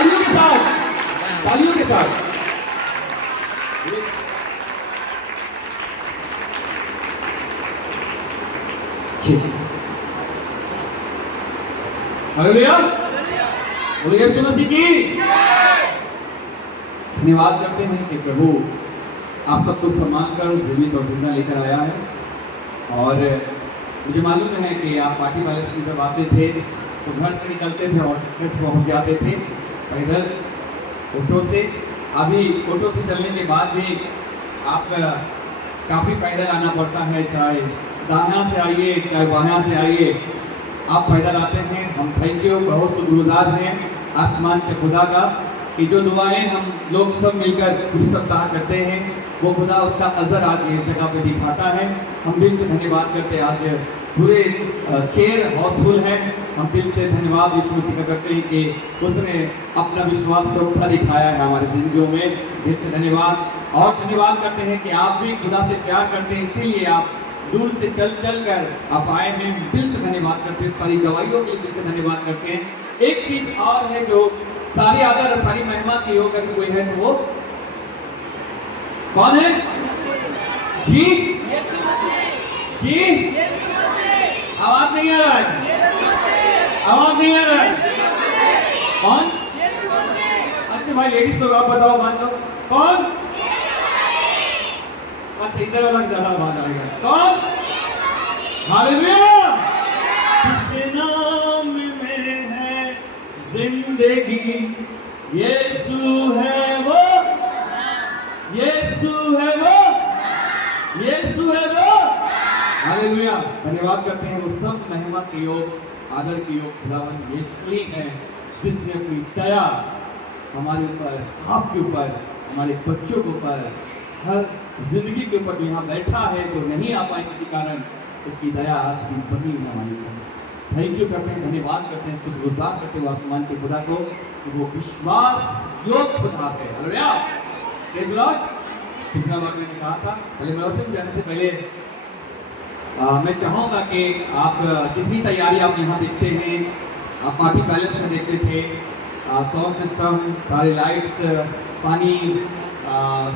तालियों के साथ, तालियों के साथ। हालेलुया, बोलिए यीशु मसीह की। धन्यवाद करते हैं कि प्रभु आप सबको सम्मान कर जीवित और जिंदा लेकर आया है। और मुझे मालूम है कि आप पार्टी वाले से जब आते थे तो घर से निकलते थे और चर्च पहुंच जाते थे पैदल, ऑटो से। अभी ऑटो से चलने के बाद भी आप काफ़ी पैदल आना पड़ता है, चाहे दाहिना से आइए चाहे बायां से आइए, आप पैदल आते हैं। हम थैंक यू, बहुत शुक्रगुजार हैं आसमान के खुदा का कि जो दुआएं हम लोग सब मिलकर पूरी सप्ताह करते हैं वो खुदा उसका असर आज इस जगह पे दिखाता है। हम दिल से धन्यवाद करते हैं। आज पूरे चेयर हाउसफुल है। हम दिल से धन्यवाद यीशु मसीह का करते हैं कि उसने अपना विश्वास योग्यता दिखाया है हमारी जिंदगियों में। दिल से धन्यवाद। और धन्यवाद करते हैं कि आप भी खुदा से प्यार करते हैं, इसीलिए आप दूर से चल कर आप आए हैं। दिल से धन्यवाद करते हैं। सारी गवाहियों के लिए दिल से धन्यवाद करते हैं। एक चीज और है जो सारी आदर और सारी महिमा की योग अगर कोई है तो वो कौन है? जी जी, आवाज नहीं आ रहा है, आवाज नहीं आ रहा है। कौन? अच्छा भाई लेडीज लोग आप बताओ, मान लो कौन? अच्छा इधर वाला ज्यादा आवाज आएगा। कौन? हालेलुया। जिसके नाम में है जिंदगी, यीशु है वो, यीशु है वो, यीशु है वो। हालेलुया। धन्यवाद करते हैं वो सब महिमा के योग, आदर के योग खुदावन यीशु ही है जिसने अपनी दया हमारे ऊपर, आपके ऊपर, हमारे बच्चों के ऊपर, हर जिंदगी के ऊपर यहाँ बैठा है जो नहीं आ पाए किसी कारण, उसकी दया आज भी बनी हुई हमारी ऊपर। थैंक यू करते हैं, धन्यवाद करते हैं, शुक्रगुजार करते हैं आसमान के खुदा को कि वो विश्वास योग्य खुदा है। Hallelujah, praise Lord. पिछला बार मैंने कहा था, पहले मैं वचन जाने से पहले मैं चाहूँगा कि आप जितनी तैयारी आप यहाँ देखते हैं, आप पार्टी पैलेस में देखते थे, साउंड सिस्टम, सारे लाइट्स, पानी,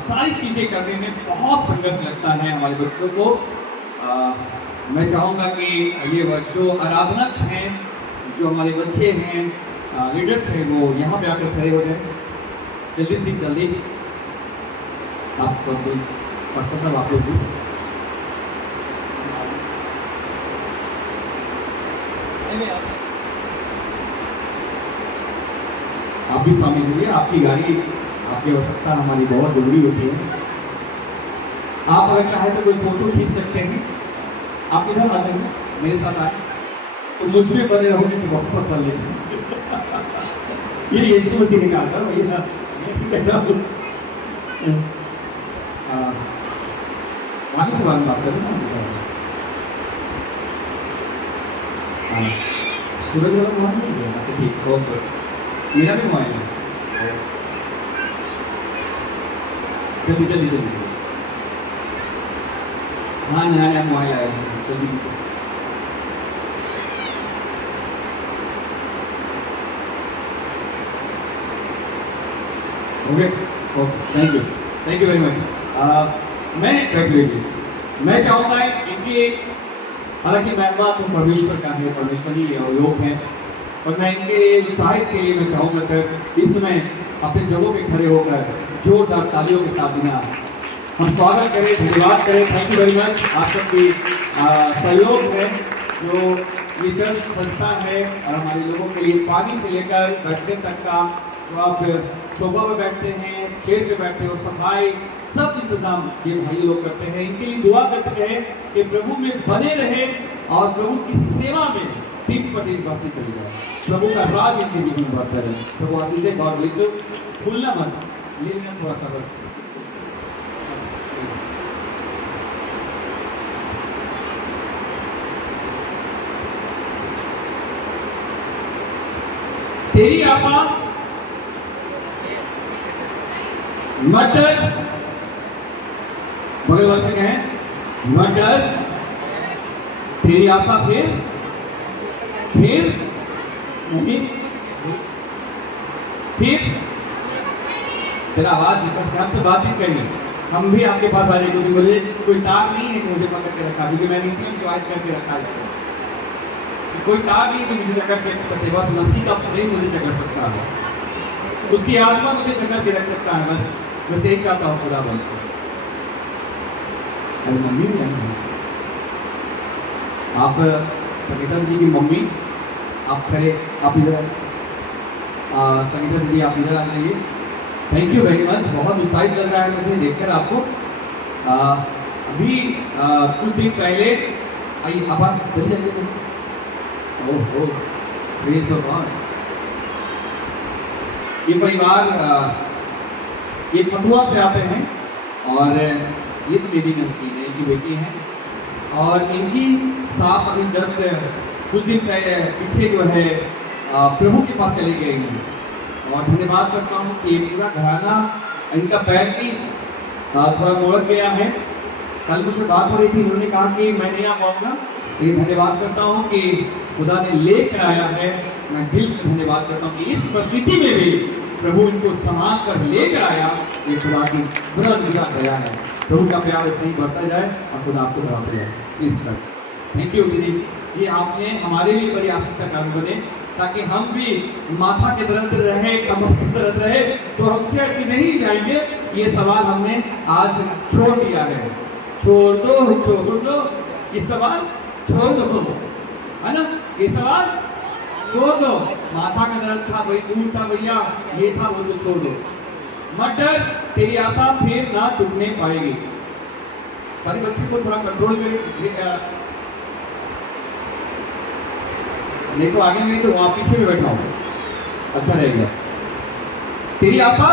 सारी चीज़ें करने में बहुत संघर्ष लगता है हमारे बच्चों को। मैं चाहूँगा कि ये जो आराधनक हैं, जो हमारे बच्चे हैं, लीडर्स हैं, वो यहाँ पे आकर खड़े हो जाए जल्दी से जल्दी। आप सब पास्टर साहब आप लोग भी आप भी शामिल हुए। आपकी गाड़ी, आपकी आवश्यकता हमारी बहुत जरूरी होती है। आप अगर चाहे तो कोई फोटो खींच सकते हैं। आप इधर आ जाएंगे, मेरे साथ आए तो मुझ में बने रहोगे तो बहुत सफल है। ये यीशु मसीह ने कहा था भैया, आगे से बात करें ना। सूरज वाला मोबाइल नहीं है? अच्छा ठीक, ओके। मेरा भी मोबाइल है। जल्दी जल्दी जल्दी। हाँ नया नया मोबाइल आया है, जल्दी नीचे। Okay okay, thank you very much. मैं चाहूँगा इनकी, हालांकि महिमा तो परमेश्वर का है, परमेश्वर ही योग है, और मैं इनके साहित्य के लिए मैं चाहूँगा चर्च इस समय अपने जगहों पे खड़े होकर जोरदार तालियों के साथ यहाँ हम स्वागत करें, धन्यवाद करें। Thank you very much. आप सबकी सहयोग है जो ये चर्च संस्था है, और हमारे लोगों के लिए पानी से लेकर बैठने तक का, जो आप सोफा पे बैठते हैं, चेयर पे बैठते हो, सफाई, सब इंतजाम ये भाई लोग करते हैं। इनके लिए दुआ करते हैं कि प्रभु में बने रहे और प्रभु की सेवा में दिन पर दिन बढ़ते चले जाए, प्रभु का राज इनके जीवन में बढ़ता रहे। प्रभु आशीष दे। God bless you. भूलना मत, लेना थोड़ा सा बस। तेरी आशा मटर, बगल वाले से कहें मटर, तेरी आशा फिर नहीं, फिर चला आवाज हमसे बातचीत करिए, हम भी आपके पास आ जाए, क्योंकि मुझे कोई तार नहीं है कि मुझे पकड़ के रखा, क्योंकि मैंने इसलिए चॉइस करके रखा है, कोई तार नहीं जो मुझे जकड़ के रख सकते, बस मसीह का प्रेम मुझे जकड़ सकता है, उसकी आत्मा मुझे जकड़ के रख सकता है, बस यही चाहता हूँ खुदा बन को। मम्मी भी नहीं है, आप संगीता जी की मम्मी, आप खड़े, आप इधर, संगीता दीदी आप इधर आ जाइए। थैंक यू वेरी मच, बहुत उत्साहित लग रहा है मुझे देखकर आपको। अभी कुछ दिन पहले आइए, आप चल जाइए। ओह प्रेज द लॉर्ड। ये परिवार ये पटुआ से आते हैं और ये बेबी नंसी है, इनकी बेटी है, और इनकी सास अभी जस्ट कुछ दिन पहले पीछे जो है प्रभु के पास चली गई हैं, और धन्यवाद करता हूँ कि पूरा घराना, इनका पैर भी थोड़ा मुड़क गया है। कल मुझसे बात हो रही थी, उन्होंने कहा कि मैं नहीं आ पाऊँगा, लेकिन धन्यवाद करता हूँ कि खुदा ने लेकर आया है। मैं दिल से धन्यवाद करता हूँ कि इस परिस्थिति में भी प्रभु इनको संभाल कर लेकर आया, ये खुदा की बड़ा दिया गया है। प्रभु का प्यार ऐसे ही बढ़ता जाए और खुदा आपको बढ़ाते जाए इस तक। थैंक यू दीदी, ये आपने हमारे लिए बड़ी आशीष का कारण बने, ताकि हम भी माथा के दर्द रहे, कमर के दर्द रहे तो हम चर्च नहीं जाएंगे। ये सवाल हमने आज छोड़ दिया है, छोड़ दो ये सवाल छोड़ दो, है ना, ये सवाल छोड़ दो। माथा का दर्द था, वही दूर था भैया, ये था वो जो छोड़ दो। मत डर, तेरी आशा फिर ना टूटने पाएगी। सारे बच्चे को थोड़ा कंट्रोल करें, नहीं तो आगे नहीं तो वहां पीछे में बैठा हूं, अच्छा रहेगा। तेरी आशा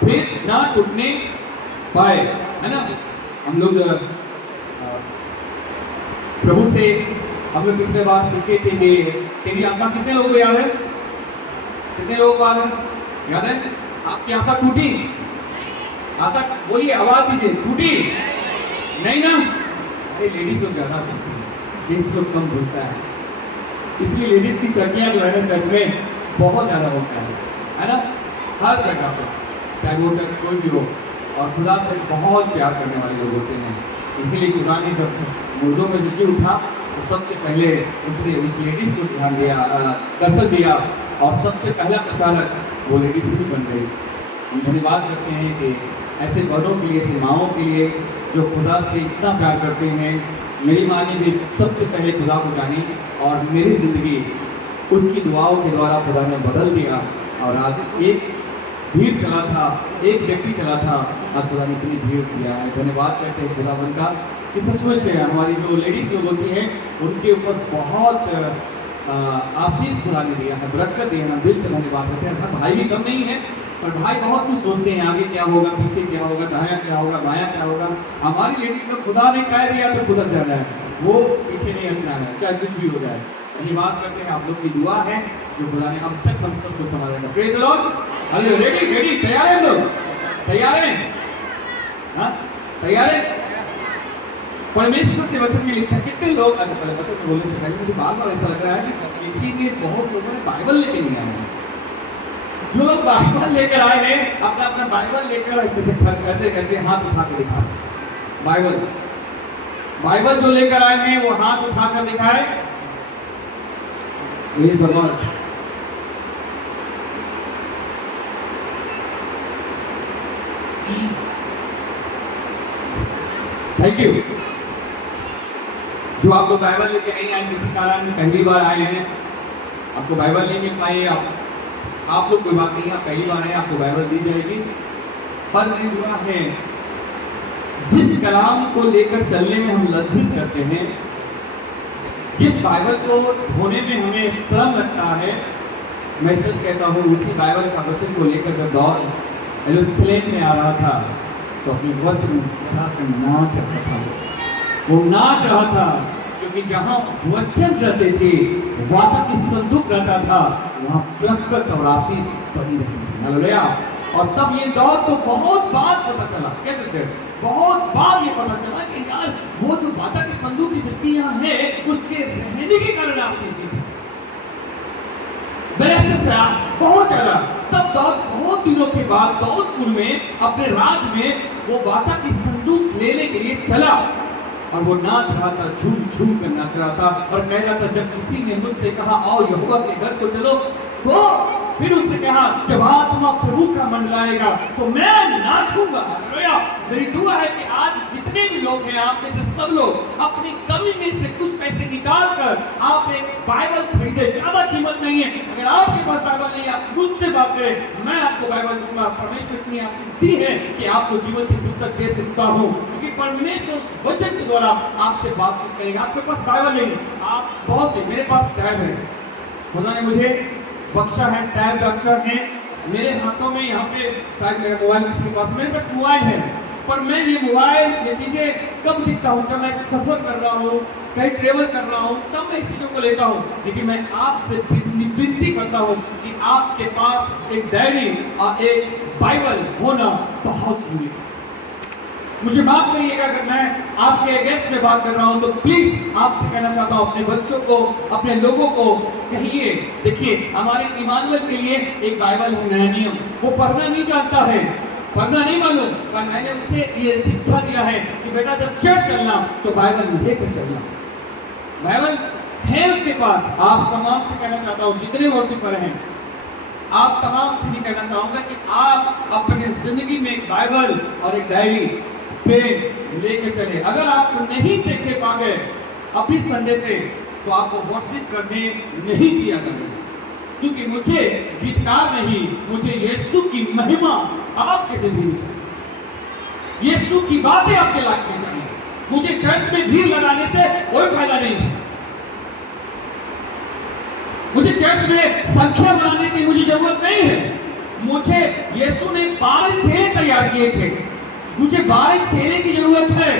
फिर ना टूटने पाए, है ना। हम लोग प्रभु से हमने पिछले बार सीखे थे कि तेरी आशा, कितने लोगों को याद है, कितने लोगों को याद है? आपकी आशा टूटी? आशा बोलिए, आवाज दीजिए, टूटी नहीं ना? अरे लेडीज लोग ज्यादा बोलते हैं, जेंट्स लोग कम बोलता है, इसलिए लेडीज की चर्चियाँ जो है ना चर्च में बहुत ज़्यादा होता है ना, हर जगह पर, चाहे वो चर्च कोई भी हो। और खुदा से बहुत प्यार करने वाले लोग होते हैं, इसीलिए खुदा ने जब मुर्दों में से उठा तो सबसे पहले उसने उस लेडीज़ को ध्यान दिया, दर्शन दिया, और सबसे पहला प्रचारक वो लेडीज़ ही बन गई। हम धन्यवाद करते हैं कि ऐसे बड़ों के लिए, ऐसे माओं के लिए जो खुदा से इतना प्यार करते हैं। मेरी माँ ने भी सबसे पहले खुदा को जानी, और मेरी ज़िंदगी उसकी दुआओं के द्वारा खुदा ने बदल दिया। और आज एक भीड़ चला था, एक व्यक्ति चला था, आज खुदा ने इतनी भीड़ दिया है। धन्यवाद करते हैं खुदावन का कि सचमुच से हमारी जो लेडीज़ लोग होती हैं उनके ऊपर बहुत आशीष खुदा ने दिया है, बरकत दिया है। दिल से धन्यवाद करते हैं। भाई भी कम नहीं है, और भाई बहुत कुछ सोचते हैं, आगे क्या होगा, पीछे क्या होगा, दायां क्या होगा, बायां क्या होगा। हमारी लेडीज़ में खुदा ने कह दिया तो खुदा जाना है, वो पीछे नहीं हटना है, चाहे कुछ भी हो जाए। धन्यवाद करते हैं, आप लोग की दुआ है जो खुदा ने अब तक हम सबको संभालेगा। Praise the Lord. Hello, ready, तैयार हैं लोग? तैयार हैं? हाँ, तैयार हैं? परमेश्वर के वचन में लिखा, कितने लोग, अच्छा पहले वचन में बोलने से पहले मुझे बार-बार ऐसा लग रहा है कि किसी ने, बहुत लोगों ने बाइबल लेके नहीं आए हैं। जो लोग बाइबल लेकर आए हैं, अपना बाइबल लेकर ऐसे हाथ उठा के दिखा। बाइबल जो लेकर आए हैं वो हाथ उठाकर दिखाए। Praise the Lord. Thank you. जो आपको बाइबल लेके नहीं आए, किसी कारण पहली बार आए हैं, आपको बाइबल नहीं मिल पाई, आप लोग, कोई बात नहीं, आप पहली बार आए, आपको बाइबल दी जाएगी। पर नहीं हुआ है, जिस कलाम को लेकर चलने में हम लज्जित करते हैं, जिस बाइबल को ढोने में हमें शर्म लगता है, मैं सच कहता हूँ, उसी बाइबल का वचन को लेकर जब दौर यरूशलेम में आ रहा था तो अपने वस्त्र में उठाकर नाच रहा था। वो नाच रहा था क्योंकि जहाँ वचन रहते थे, वाचा की संदूक रहता था, वहाँ बरकत और आशीष बनी रहती थी। हालेलुया। और तब ये दौर तो बहुत बाद पता चला, कैसे बहुत बाद ये पता चला कि यार वो जो वाचा की संदूक जिसकी यहाँ है, उसके रहने के कारण आशीष थी, बहुत ज्यादा। तब दाऊद बहुत दिनों के बाद दौलतपुर में अपने राज में वो वाचा की संदूक लेने के लिए चला और वो नाच रहा था, झूम झूम कर नाच रहा था और कह रहा था, जब किसी ने मुझसे कहा आओ यहोवा के घर को चलो, तो फिर उसने कहा जब आत्मा प्रभु का मंडलाएगा तो मैं नाचूंगा। हालेलुया। मेरी दुआ है कि आज जितने भी लोग हैं, आप में से सब लोग अपनी कमी में से कुछ पैसे निकाल कर आप एक बाइबल खरीदे। ज्यादा कीमत नहीं है। अगर आपके पास बाइबल नहीं है, आप मुझसे बात करें, मैं आपको बाइबल दूंगा। परमेश्वर इतनी आशीष दी है कि आपको जीवन की पुस्तक दे सकता हूँ, क्योंकि परमेश्वर उस वचन के द्वारा आपसे बातचीत करेगा। आपके पास बाइबल नहीं है, आप बहुत से, मेरे पास टैब है, खुदा ने मुझे बख्शा है, टैब बख्शा है। मेरे हाथों में यहाँ पे शायद मेरा मोबाइल किसी के पास, मेरे पास मोबाइल है, पर मैं ये मोबाइल ये चीजें कब दिखता हूँ, जब मैं सफर कर रहा हूँ, कहीं ट्रेवल कर रहा हूँ, तब मैं इस चीजों को लेता हूँ। लेकिन मैं आपसे विनती करता हूँ कि आपके पास एक डायरी और एक बाइबल होना बहुत जरूरी है। मुझे माफ करिएगा अगर मैं आपके अगेंस्ट में बात कर रहा हूं, तो प्लीज आपसे कहना चाहता हूं, अपने बच्चों को, अपने लोगों को कहिए, देखिए हमारे इमानुएल के लिए एक बाइबल है, नया नियम। वो पढ़ना नहीं जानता है, पढ़ना नहीं मालूम, पर मैंने उसे ये शिक्षा दिया है कि बेटा जब चर्च चलना तो बाइबल लेकर चलना। बाइबल है उसके पास। आप तमाम से कहना चाहता हूँ, जितने वर्षिपर हैं, आप तमाम से भी कहना चाहूंगा कि आप अपने जिंदगी में एक बाइबल और एक डायरी पेन लेके चले। अगर आप नहीं देखे पा गए अभी संडे से, तो आपको वर्शिप करने नहीं दिया जाएगा, क्योंकि मुझे गीतकार नहीं, मुझे यीशु की महिमा आपके जिंदगी में चाहिए, यीशु की बातें आपके लाइफ में चाहिए। मुझे चर्च में भीड़ लगाने से कोई फायदा नहीं है, मुझे चर्च में संख्या बनाने की मुझे जरूरत नहीं है। मुझे यीशु ने 12 चेले तैयार किए थे, मुझे 12 चेले की जरूरत है।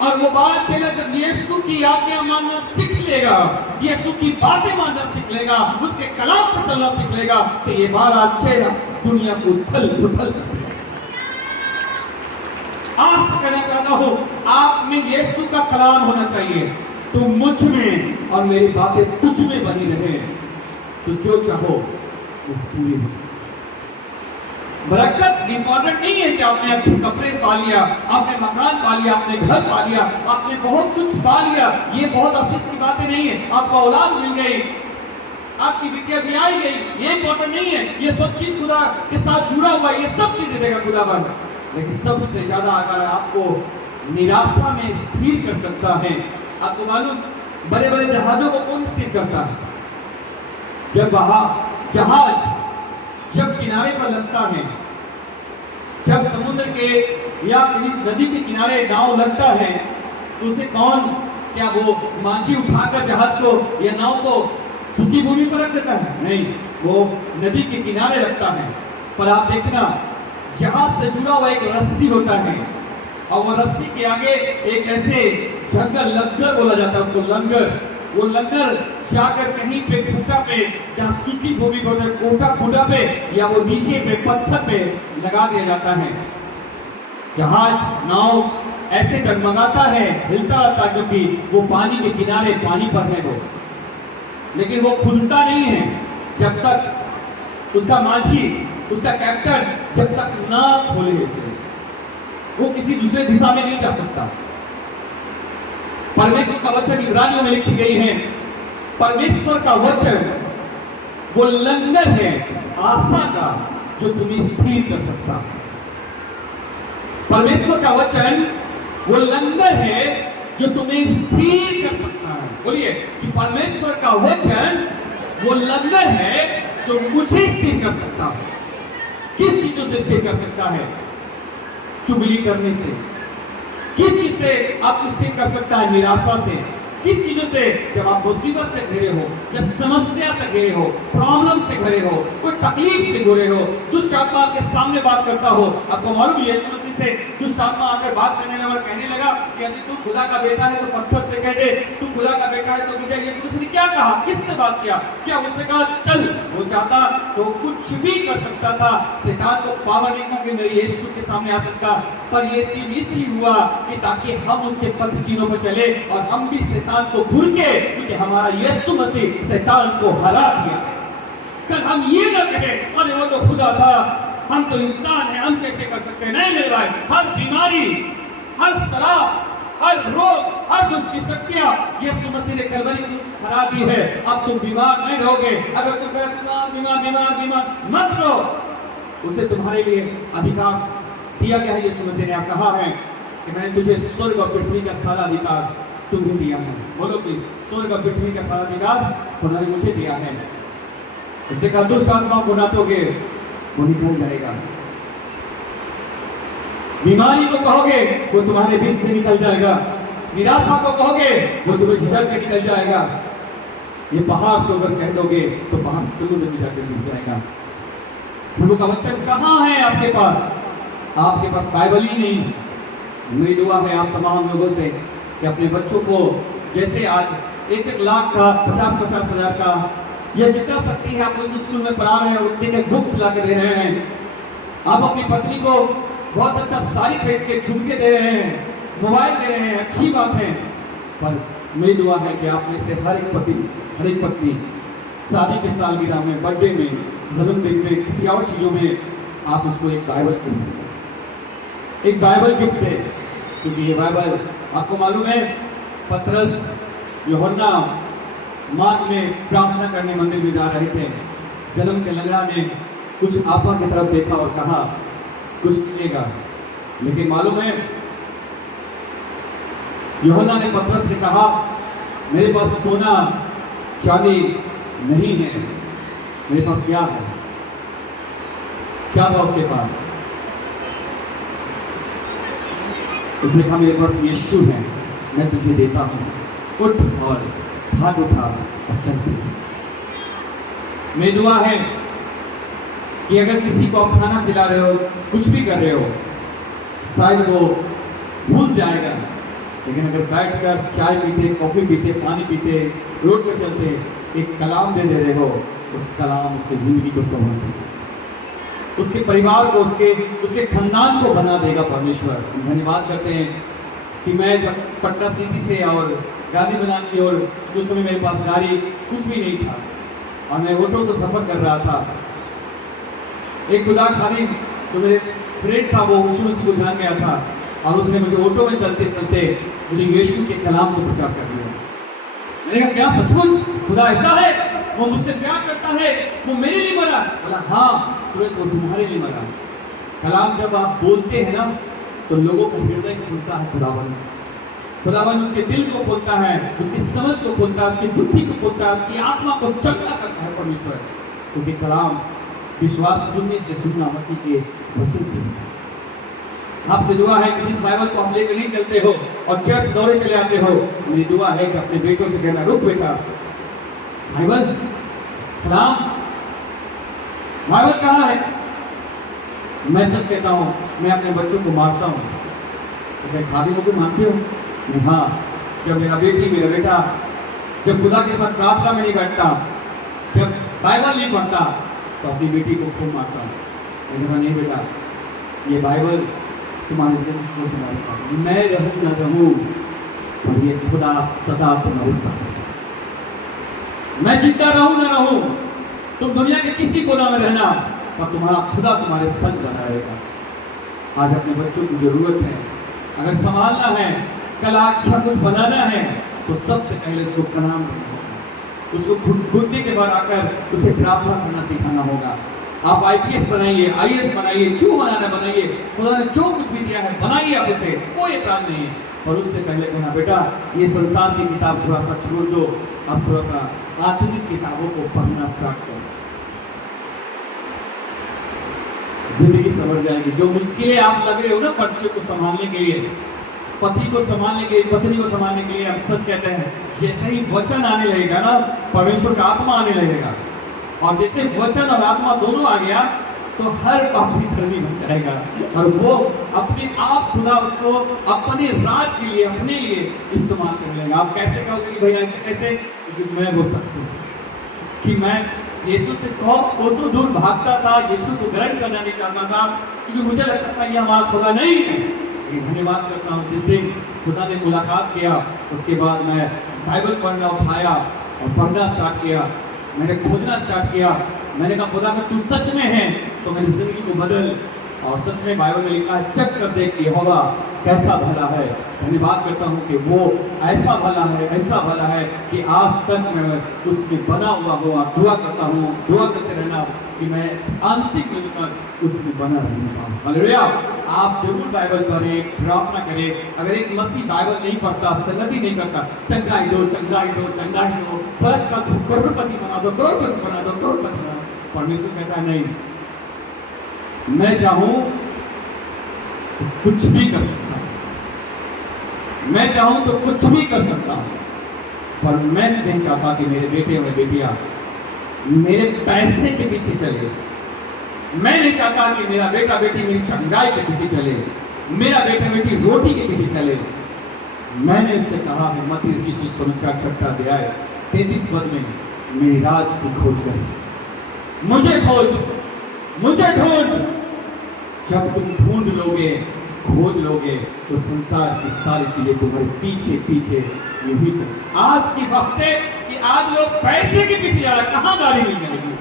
और वो 12 चेला जब यीशु की आज्ञा मानना सीख लेगा, यीशु की बातें मानना सीख लेगा, उसके कलाम पर चलना सीख लेगा, तो ये 12 चेला दुनिया को उथल पुथल कर देगा। आपसे कहना चाहता हूं, आप में यीशु का कलाम होना चाहिए, तो मुझ में और मेरी बातें तुझ में बनी रहे, तो जो चाहो वो पूरी हो जाए। बरकत इंपॉर्टेंट नहीं है कि आपने अच्छे कपड़े पा लिया, आपने मकान पा लिया, आपने घर पा लिया, आपने बहुत कुछ पा लिया, ये बहुत आशीष की बातें नहीं है। आपका औलाद मिल गई, आपकी विद्या भी आई गई, ये इंपॉर्टेंट नहीं है। ये सब चीज खुदा के साथ जुड़ा हुआ है, ये सब चीज दे देगा खुदाबंद। लेकिन सबसे ज्यादा अगर आपको निराशा में स्थिर कर सकता है, आपको मालूम बड़े बड़े जहाजों को कौन स्थिर करता है? जब जहाज जब किनारे पर लगता है, जब समुद्र के या नदी के किनारे नाव लगता है, तो उसे कौन, क्या वो मांझी उठाकर जहाज को या नाव को सूखी भूमि पर रख देता है? नहीं, वो नदी के किनारे रखता है। पर आप देखना, जहाज से जुड़ा हुआ एक रस्सी होता है, और वो रस्सी के आगे एक ऐसे जंगल लंगर बोला जाता है उसको, लंगर। वो लंगर जाकर कहीं पे खूंटा पे, जहाँ सूखी भूमि होता है, कोटा खूंटा पे या वो नीचे पे पत्थर पे लगा दिया जाता है। जहाज नाव ऐसे डगमगाता है, हिलता रहता है, क्योंकि वो पानी के किनारे, पानी पर है वो। लेकिन वो खुलता नहीं है जब तक उसका माझी, उसका कैप्टन जब तक ना खोले उसे, वो किसी दूसरे दिशा में नहीं जा सकता। परमेश्वर का वचन इब्रानियों में लिखी गई है, परमेश्वर का वचन वो लंगर है आशा का, जो तुम्हें स्थिर कर सकता है। परमेश्वर का वचन वो लंगर है जो तुम्हें स्थिर कर सकता है। बोलिए कि परमेश्वर का वचन वो लंगर है जो मुझे स्थिर कर सकता है। किस चीजों से स्थिर कर सकता है? चुगली करने से। किस चीज से आपको स्थिर कर सकता है? निराशा से। किस चीजों से? जब आप मुसीबत से घिरे हो, जब समस्या से घिरे हो, प्रॉब्लम से घिरे हो, कोई तकलीफ से घिरे हो, दुष्ट आत्मा आपके सामने बात करता हो। आपको मालूम यीशु मसीह से दुष्ट आत्मा आकर बात करने लगा और कहने लगा कि यदि तू खुदा का बेटा है तो पत्थर से कह दे, तू खुदा का बेटा है तो विजय। यीशु मसीह ने क्या कहा? किससे बात किया? क्या उसने कहा चल? वो चाहता तो कुछ भी कर सकता था, शैतान को पावर नहीं था कि मेरे यीशु के सामने आ सकता। पर ये चीज इसलिए हुआ कि ताकि हम उसके पथ चिन्हों पर चले और हम भी शैतान को भूल के, क्योंकि हमारा यीशु मसीह शैतान को हरा दिया। कल हम ये ना कहें अरे वो तो खुदा था, हम तो इंसान हैं, हम कैसे कर सकते हैं। नहीं मेरे भाई, हर बीमारी, हर शराब, हर रोग, हर दुष्ट की शक्तियां यीशु मसीह ने कलवरी की हरा दी है। अब तुम बीमार नहीं रहोगे। अगर तुम कहे बीमार बीमार बीमार बीमार मत रहो, उसे तुम्हारे लिए अधिकार दिया गया है। यीशु मसीह ने आप कहा है कि मैंने तुझे स्वर्ग और पृथ्वी का सारा अधिकार तुम्हें दिया है। बोलो कि स्वर्ग और पृथ्वी का सारा अधिकार खुदा ने मुझे दिया है। उसने कहा दुष्ट आत्माओं को नापोगे वो निकल जाएगा, बीमारी को कहोगे वो तुम्हारे बीच से निकल जाएगा, निराशा को कहोगे वो तुम्हें झिझक के निकल जाएगा, ये पहाड़ से अगर कह दोगे तो पहाड़ समुद्र में जाकर मिल जाएगा। प्रभु का वचन कहाँ है आपके पास? आपके पास बाइबल ही नहीं। मेरी दुआ है आप तमाम लोगों से कि अपने बच्चों को जैसे आज 1-1 लाख का 50-50 हजार का या जितना शक्ति है आप उस स्कूल में पढ़ा रहे हैं, उतने के बुक्स ला के दे रहे हैं। आप अपनी पत्नी को बहुत अच्छा साड़ी खरीद के झुमके दे रहे हैं, मोबाइल दे रहे हैं, अच्छी बात है। पर मेरी दुआ है कि आप में से हर एक पति, हर एक पत्नी शादी के सालगिरह में, बर्थडे में, जन्मदिन में, किसी और चीज़ों में आप उसको एक बाइबल गिफ्ट दें। क्योंकि ये बाइबल आपको मालूम है पतरस यूहन्ना मार्ग में प्रार्थना करने मंदिर में जा रहे थे। जन्म के लंगड़ा ने कुछ आशा की तरफ देखा और कहा कुछ मिलेगा, लेकिन मालूम है यूहन्ना ने पतरस ने कहा मेरे पास सोना चांदी नहीं है, मेरे पास क्या है? क्या था उसके पास? उसने कहा मेरे पास यीशु है, मैं तुझे देता हूं, उठ और हाथ उठा और चल पड़। मेरी दुआ है कि अगर किसी को आप खाना खिला रहे हो, कुछ भी कर रहे हो, शायद वो भूल जाएगा, लेकिन अगर बैठकर चाय पीते, कॉफी पीते, पानी पीते, रोड पर चलते एक कलाम दे रहे हो, उस कलाम उसकी जिंदगी को संभाल देगा, उसके परिवार को, उसके खानदान को बना देगा परमेश्वर। धन्यवाद करते हैं कि मैं जब पटना सिटी से और गांधी मैदान की ओर, उस समय मेरे पास गाड़ी कुछ भी नहीं था और मैं ऑटो से सफर कर रहा था। एक खुदा खाली जो मेरे फ्रेंड था वो उसी को जान गया था और उसने मुझे ऑटो में चलते चलते मुझे यीशु के कलाम को प्रचार कर दिया। मैंने कहा क्या सचमुच खुदा ऐसा है? वो मुझसे प्यार करता है, वो मेरे लिए मरा? बोला हाँ सुरेश वो तुम्हारे लिए मरा। कलाम जब आप बोलते हैं ना तो लोगों का हृदय खुलता है। खुदावन उसके दिल को खोलता है, उसकी समझ को खोलता है, उसकी बुद्धि को खोलता है, उसकी आत्मा को चंगा करता है परमेश्वर। क्योंकि कलाम विश्वास सुनने से सुनना मसीह के वचन से। आपसे दुआ है कि जिस बाइबल को हम लेकर नहीं चलते हो और चर्च दौड़े चले आते हो, मेरी दुआ है कि अपने बेटों से कहना रुक बेटा, बाइबल कलाम बाइबल कहाँ है? मैं सच कहता हूँ मैं अपने बच्चों को मारता हूँ। तो क्या खादियों को मानते हो? हाँ, जब मेरा बेटी मेरा बेटा जब खुदा के साथ प्रार्थना में नहीं बैठता, जब बाइबल नहीं पढ़ता तो अपनी बेटी को खूब मारता हूँ। मैंने कहा नहीं बेटा, ये बाइबल तुम्हारे जिंदगी को सुनाएगा, मैं रहूँ न रहूँ पर ये खुदा सदा तुम्हारे साथ, मैं जिंदा रहूँ न रहूँ, तुम दुनिया के किसी कोना में रहना और तुम्हारा खुदा तुम्हारे संग बना रहेगा। आज अपने बच्चों की जरूरत है, अगर संभालना है, कल अच्छा कुछ बनाना है तो सबसे पहले उसको प्रणाम करना होगा, उसको घुटने के बाद आकर उसे प्रार्थना करना सिखाना होगा। आप IPS बनाइए, IAS बनाइए, जो बनाना बनाइए, खुदा ने जो कुछ भी दिया है बनाइए, आप उसे कोई एतराज नहीं है। और उससे पहले कहना बेटा ये संसार की किताब थोड़ा सा छोड़ दो, अब थोड़ा सा आधुनिक किताबों को पढ़ना स्टार्ट करो, जिंदगी समझ जाएगी। जो मुश्किलें आप लग रहे हो ना बच्चे को संभालने के लिए, पति को संभालने के लिए, पत्नी को संभालने के लिए, हम सच कहते हैं जैसे ही वचन आने लगेगा ना, परमेश्वर का आत्मा आने लगेगा, और जैसे वचन और आत्मा दोनों आ गया तो हर पापी धर्मी बन जाएगा और वो अपने आप खुदा उसको अपने राज के लिए, अपने लिए इस्तेमाल कर लेगा। आप कैसे कहोगे कि भैया ऐसे कैसे? क्योंकि मैं वो सच हूँ कि मैं यीशु से कोसों दूर भागता था, यीशु को ग्रहण करना नहीं चाहता था, क्योंकि मुझे लगता था ये हमारा खुदा नहीं है। धन्यवाद करता हूँ जिस दिन खुदा ने मुलाकात किया उसके बाद मैं बाइबल पढ़ना उठाया और पढ़ना स्टार्ट किया, मैंने खोजना स्टार्ट किया, मैंने कहा खुदा अगर तू सच में है तो मेरी जिंदगी को बदल। और सच में बाइबल में लिखा है, चेक कर देख कि यहोवा कैसा भला है। धन्यवाद करता हूँ कि वो ऐसा भला है कि आज तक मैं उसमें बना हुआ हुआ दुआ करता हूँ, दुआ करते रहना कि मैं अंतिम दिन तक उसमें बना रहूँगा। हालेलुया। आप जरूर बाइबल पढ़ें, प्रार्थना करें। अगर एक मसीह बाइबल नहीं पढ़ता, संगति नहीं करता, चंगाई दो, फर्क कर दो, करोड़पति बना दो, करोड़पति बना दो। परमेश्वर कहता है नहीं, मैं चाहूं तो कुछ भी कर सकता हूं, मैं चाहूं तो कुछ भी कर सकता हूं, पर मैं नहीं चाहता कि मेरे बेटे और बेटियां मेरे पैसे के पीछे चले। मैं नहीं चाहता कि मेरा बेटा बेटी मेरी चंगाई के पीछे चले, मेरा बेटा बेटी रोटी के पीछे चले। मैंने उससे कहा है मत्ती की सुसमाचार 6 अध्याय 33 पद में, मेरी राज की खोज करें, मुझे खोज, मुझे ढूंढ। जब तुम ढूंढ लोगे, खोज लोगे, तो संसार की सारी चीजें तुम्हारे पीछे पीछे यही चल। आज की वक्त है कि आज लोग पैसे के पीछे जा रहे हैं। कहां गाड़ी मिल जाएगी,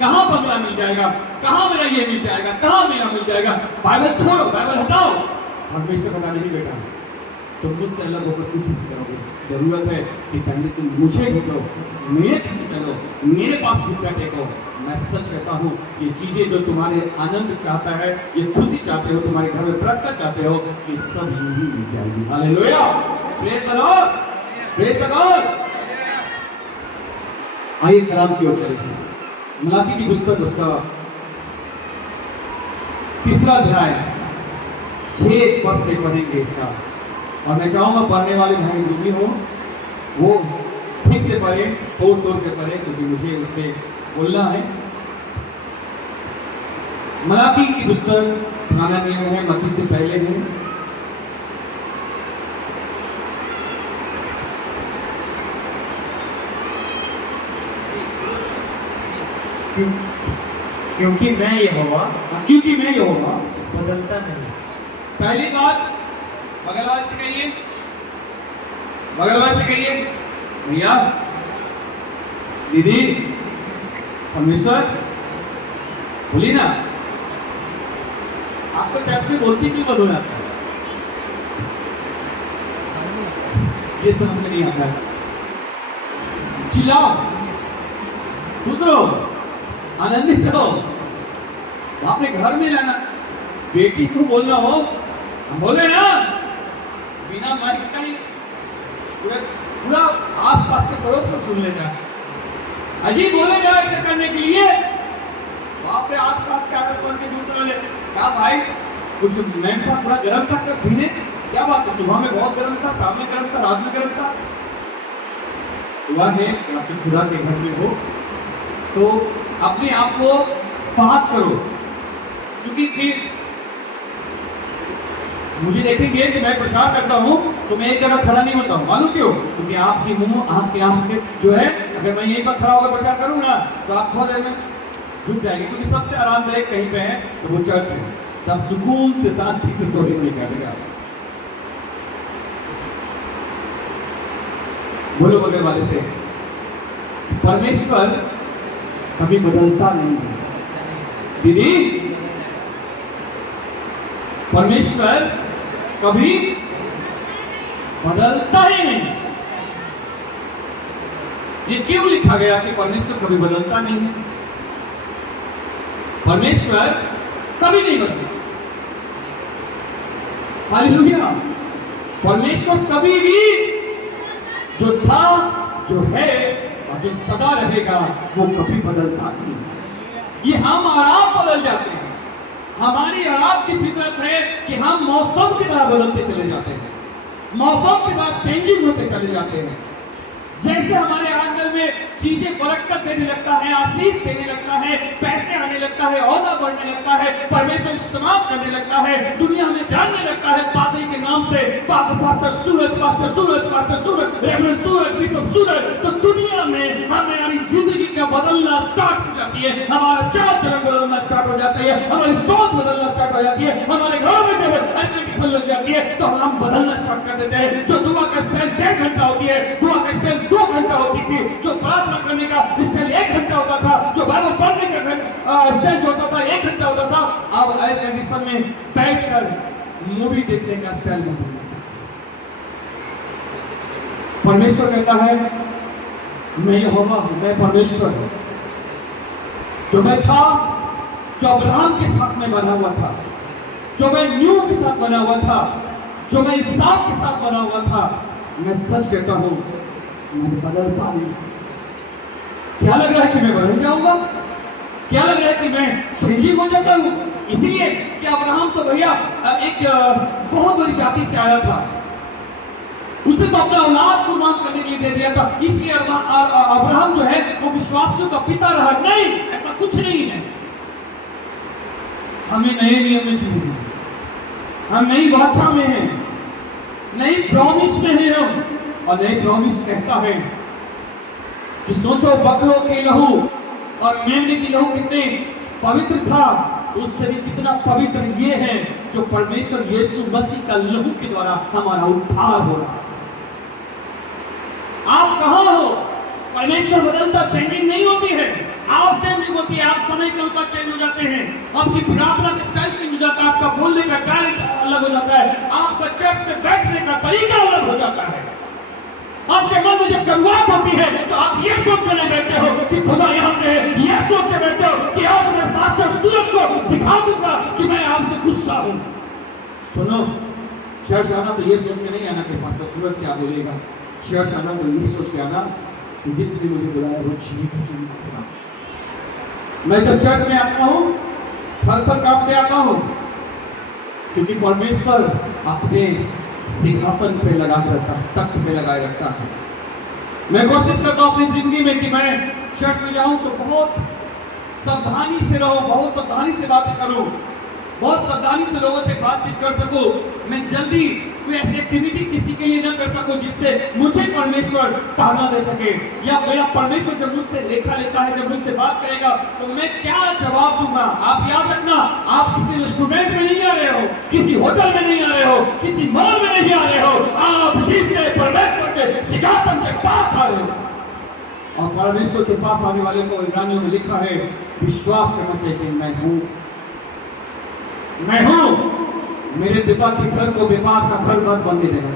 कहां बंगला मिल जाएगा, कहां मेरा ये मिल जाएगा, कहां मेरा मिल जाएगा। बाइबल छोड़ो, बाइबल हटाओ। परमेश्वर का नहीं बेटा, तुम मुझसे अलग होकर कुछ नहीं करोगे। जरूरत है कि पहले तुम मुझे ढूंढो, मेरे पीछे चलो, मेरे पास घुटना टेको। मैं सच कहता हूँ, ये चीजें जो तुम्हारे आनंद चाहता है, ये खुशी चाहते हो, तुम्हारे घर में बरकत चाहते हो, ये सब यही मिल जाएगी। Hallelujah, praise the Lord, praise the Lord. आइए कलाम की ओर चलें। मलाकी की पुस्तक उसका 3 अध्याय 6 पद से पढ़ेंगे इसका। और मैं चाहूंगा पढ़ने वाले भाई जो भी हो वो ठीक से पढ़े, तोड़ तोड़ के पढ़े, क्योंकि मुझे उस पर बोलना है। मलाकी की पुस्तक पुराना नियम है, मत्ती से पहले है। क्योंकि मैं यहोवा बदलता नहीं। पहली बात बगलवाल से कहिए, बगलवाल से कहिए, भैया दीदी परमेश्वर बोली ना। आपको चर्च में बोलती क्यों बंद हो जाता है, ये समझ में नहीं आता है। चिल्लाओ, खुश रहो, आनंदित रहो, अपने घर में रहना। बेटी को बोलना हो, हम बोले ना, बिना माइक का ही पूरा आस पास के पड़ोस में सुन लेना। अजीब बोलेगा ऐसे करने के लिए, वहां पे आस पास के आस पास के दूसरे वाले, क्या भाई कुछ मैम था, पूरा गर्म था कब पीने, क्या बात है, सुबह में बहुत गर्म था, शाम में गर्म था, रात में गर्म था। हुआ है कि खुदा के घर में हो तो अपने आप को पाक करो, क्योंकि फिर मुझे देखेंगे कि मैं प्रचार करता हूँ तो मैं एक जगह खड़ा नहीं होता हूँ। मालूम क्यों? क्योंकि आपकी मुंह आपकी आंखें जो है, अगर मैं यहीं पर खड़ा होकर प्रचार करूँ ना तो आप थोड़ा देर में झुक जाएंगे, क्योंकि सबसे आरामदायक कहीं पे है तो वो चर्च है। तब सुकून से शांति से सोने नहीं करेगा। बोलो बगल वाले से, परमेश्वर कभी बदलता नहीं है। दीदी, परमेश्वर कभी बदलता ही नहीं। ये क्यों लिखा गया कि परमेश्वर कभी बदलता नहीं है? परमेश्वर कभी नहीं बदलता। हालेलुया। परमेश्वर कभी भी जो था, जो है और जो सदा रहेगा, वो कभी बदलता नहीं। ये हम और आप बदल जाते हैं। हमारी और आपकी फितरत है कि हम मौसम की तरह बदलते चले जाते हैं, मौसम की तरह चेंजिंग होते चले जाते हैं। जैसे हमारे आंगन में चीजें बरकत देने लगता है, आशीष देने लगता है, पैसे आने लगता है, औदा बढ़ने लगता है, परमेश्वर इस्तेमाल करने लगता है, दुनिया हमें जानने लगता है पादरी के नाम से, पास्टर सूरज, पास्टर सूरज, पास्टर सूरज, रेवरेंड सूरज, बिशप सूरज, तो दुनिया में हमारी जिंदगी का बदलना स्टार्ट हो जाती है, हमारा चाल चलन बदलना स्टार्ट हो हो जाती है, हमारी सोच बदलना स्टार्ट हो जाती है, हमारे घरों में जब एप्लीकेशन लग जाती है तो हम बदलना स्टार्ट कर देते हैं। जो दुआ का स्टाइल 1.5 घंटा होती है, दुआ का स्टाइल 2 घंटा होती थी, जो प्रार्थना करने का स्टाइल 1 घंटा होता था, जो बाइबल पढ़ने का स्टाइल जो होता था 1 घंटा होता था, अब एयर कंडीशन में बैठकर मूवी देखने का स्टाइल बदल जाता है। परमेश्वर कहता है मैं यहोवा हूं, मैं परमेश्वर हूं। जो मैं था, जो अब्राहम के साथ में बना हुआ था, जो मैं न्यू के साथ बना हुआ था, जो मैं इसहाक के साथ बना हुआ था, मैं सच कहता हूं मैं बदलता नहीं। क्या लग रहा है कि मैं बदल जाऊंगा? क्या लग रहा है कि मैं चेंजिंग हो जाता हूं? इसलिए कि अब्राहम तो भैया एक बहुत बड़ी जाति से आया था, उसने तो अपना औलाद कुर्बान करने के लिए दे दिया था, इसलिए अब्राहम जो है वो विश्वासियों का पिता रहा। नहीं, ऐसा कुछ नहीं है। हमें नए नियम में जीना है, हम नई वाचा में हैं, नई प्रॉमिस में हैं हम। और नई प्रॉमिस कहता है कि सोचो बकरों के लहू और मेमने की लहू कितने पवित्र था, उससे भी कितना पवित्र ये है जो परमेश्वर यीशु मसीह का लहू के द्वारा हमारा उद्धार हो रहा है। आप कहां हो? परमेश्वर बदलता, चेंजिंग नहीं होती है। आप चेंजिंग होती है, आप समय के अनुसार चेंज हो जाते हैं, आपकी प्रार्थना का स्टाइल चेंज हो जाता है, आपका बोलने का चाल अलग हो जाता है, आपका चर्च में बैठने का तरीका अलग हो जाता है। आपके मन में जब करुआत होती है तो आप ये सोच कर बैठते हो कि खुदा यहाँ पे है, ये सोच के बैठते हो कि आज मैं पास्टर सूरज को दिखा दूंगा कि मैं आपसे गुस्सा हूं। सुनो, चर्च आना तो ये सोच के नहीं आना कि पास्टर सूरज क्या बोलेगा। चर्च आना तो ये सोच के आना कि जिसने मुझे बुलाया वो चीज। मैं जब चर्च में आता हूँ थर-थर कांपते आता हूँ, क्योंकि परमेश्वर अपने सिंहासन पे लगा रहता है, तख्त पे लगाए रखता है। मैं कोशिश करता हूँ अपनी जिंदगी में कि मैं चर्च में जाऊं तो बहुत सावधानी से रहूं, बहुत सावधानी से बातें करूं, बहुत सावधानी से लोगों से बातचीत कर सकूं। मैं जल्दी कोई ऐसी एक्टिविटी किसी के लिए न कर सकूं जिससे मुझे परमेश्वर ताना दे सके, या मेरा परमेश्वर जब मुझसे लेखा लेता है, जब मुझसे बात करेगा तो मैं क्या जवाब दूंगा। आप याद रखना, आप किसी रेस्टोरेंट में नहीं आ रहे हो, किसी होटल में नहीं आ रहे हो, किसी मॉल में नहीं आ रहे हो, आप सीधे परमेश्वर के सिंहासन के पास आ रहे हो। और परमेश्वर के पास आने वाले को इब्रानियों में लिखा है, विश्वास करना चाहिए कि मैं हूं, मेरे पिता के घर को व्यापार का घर मत बनने देना।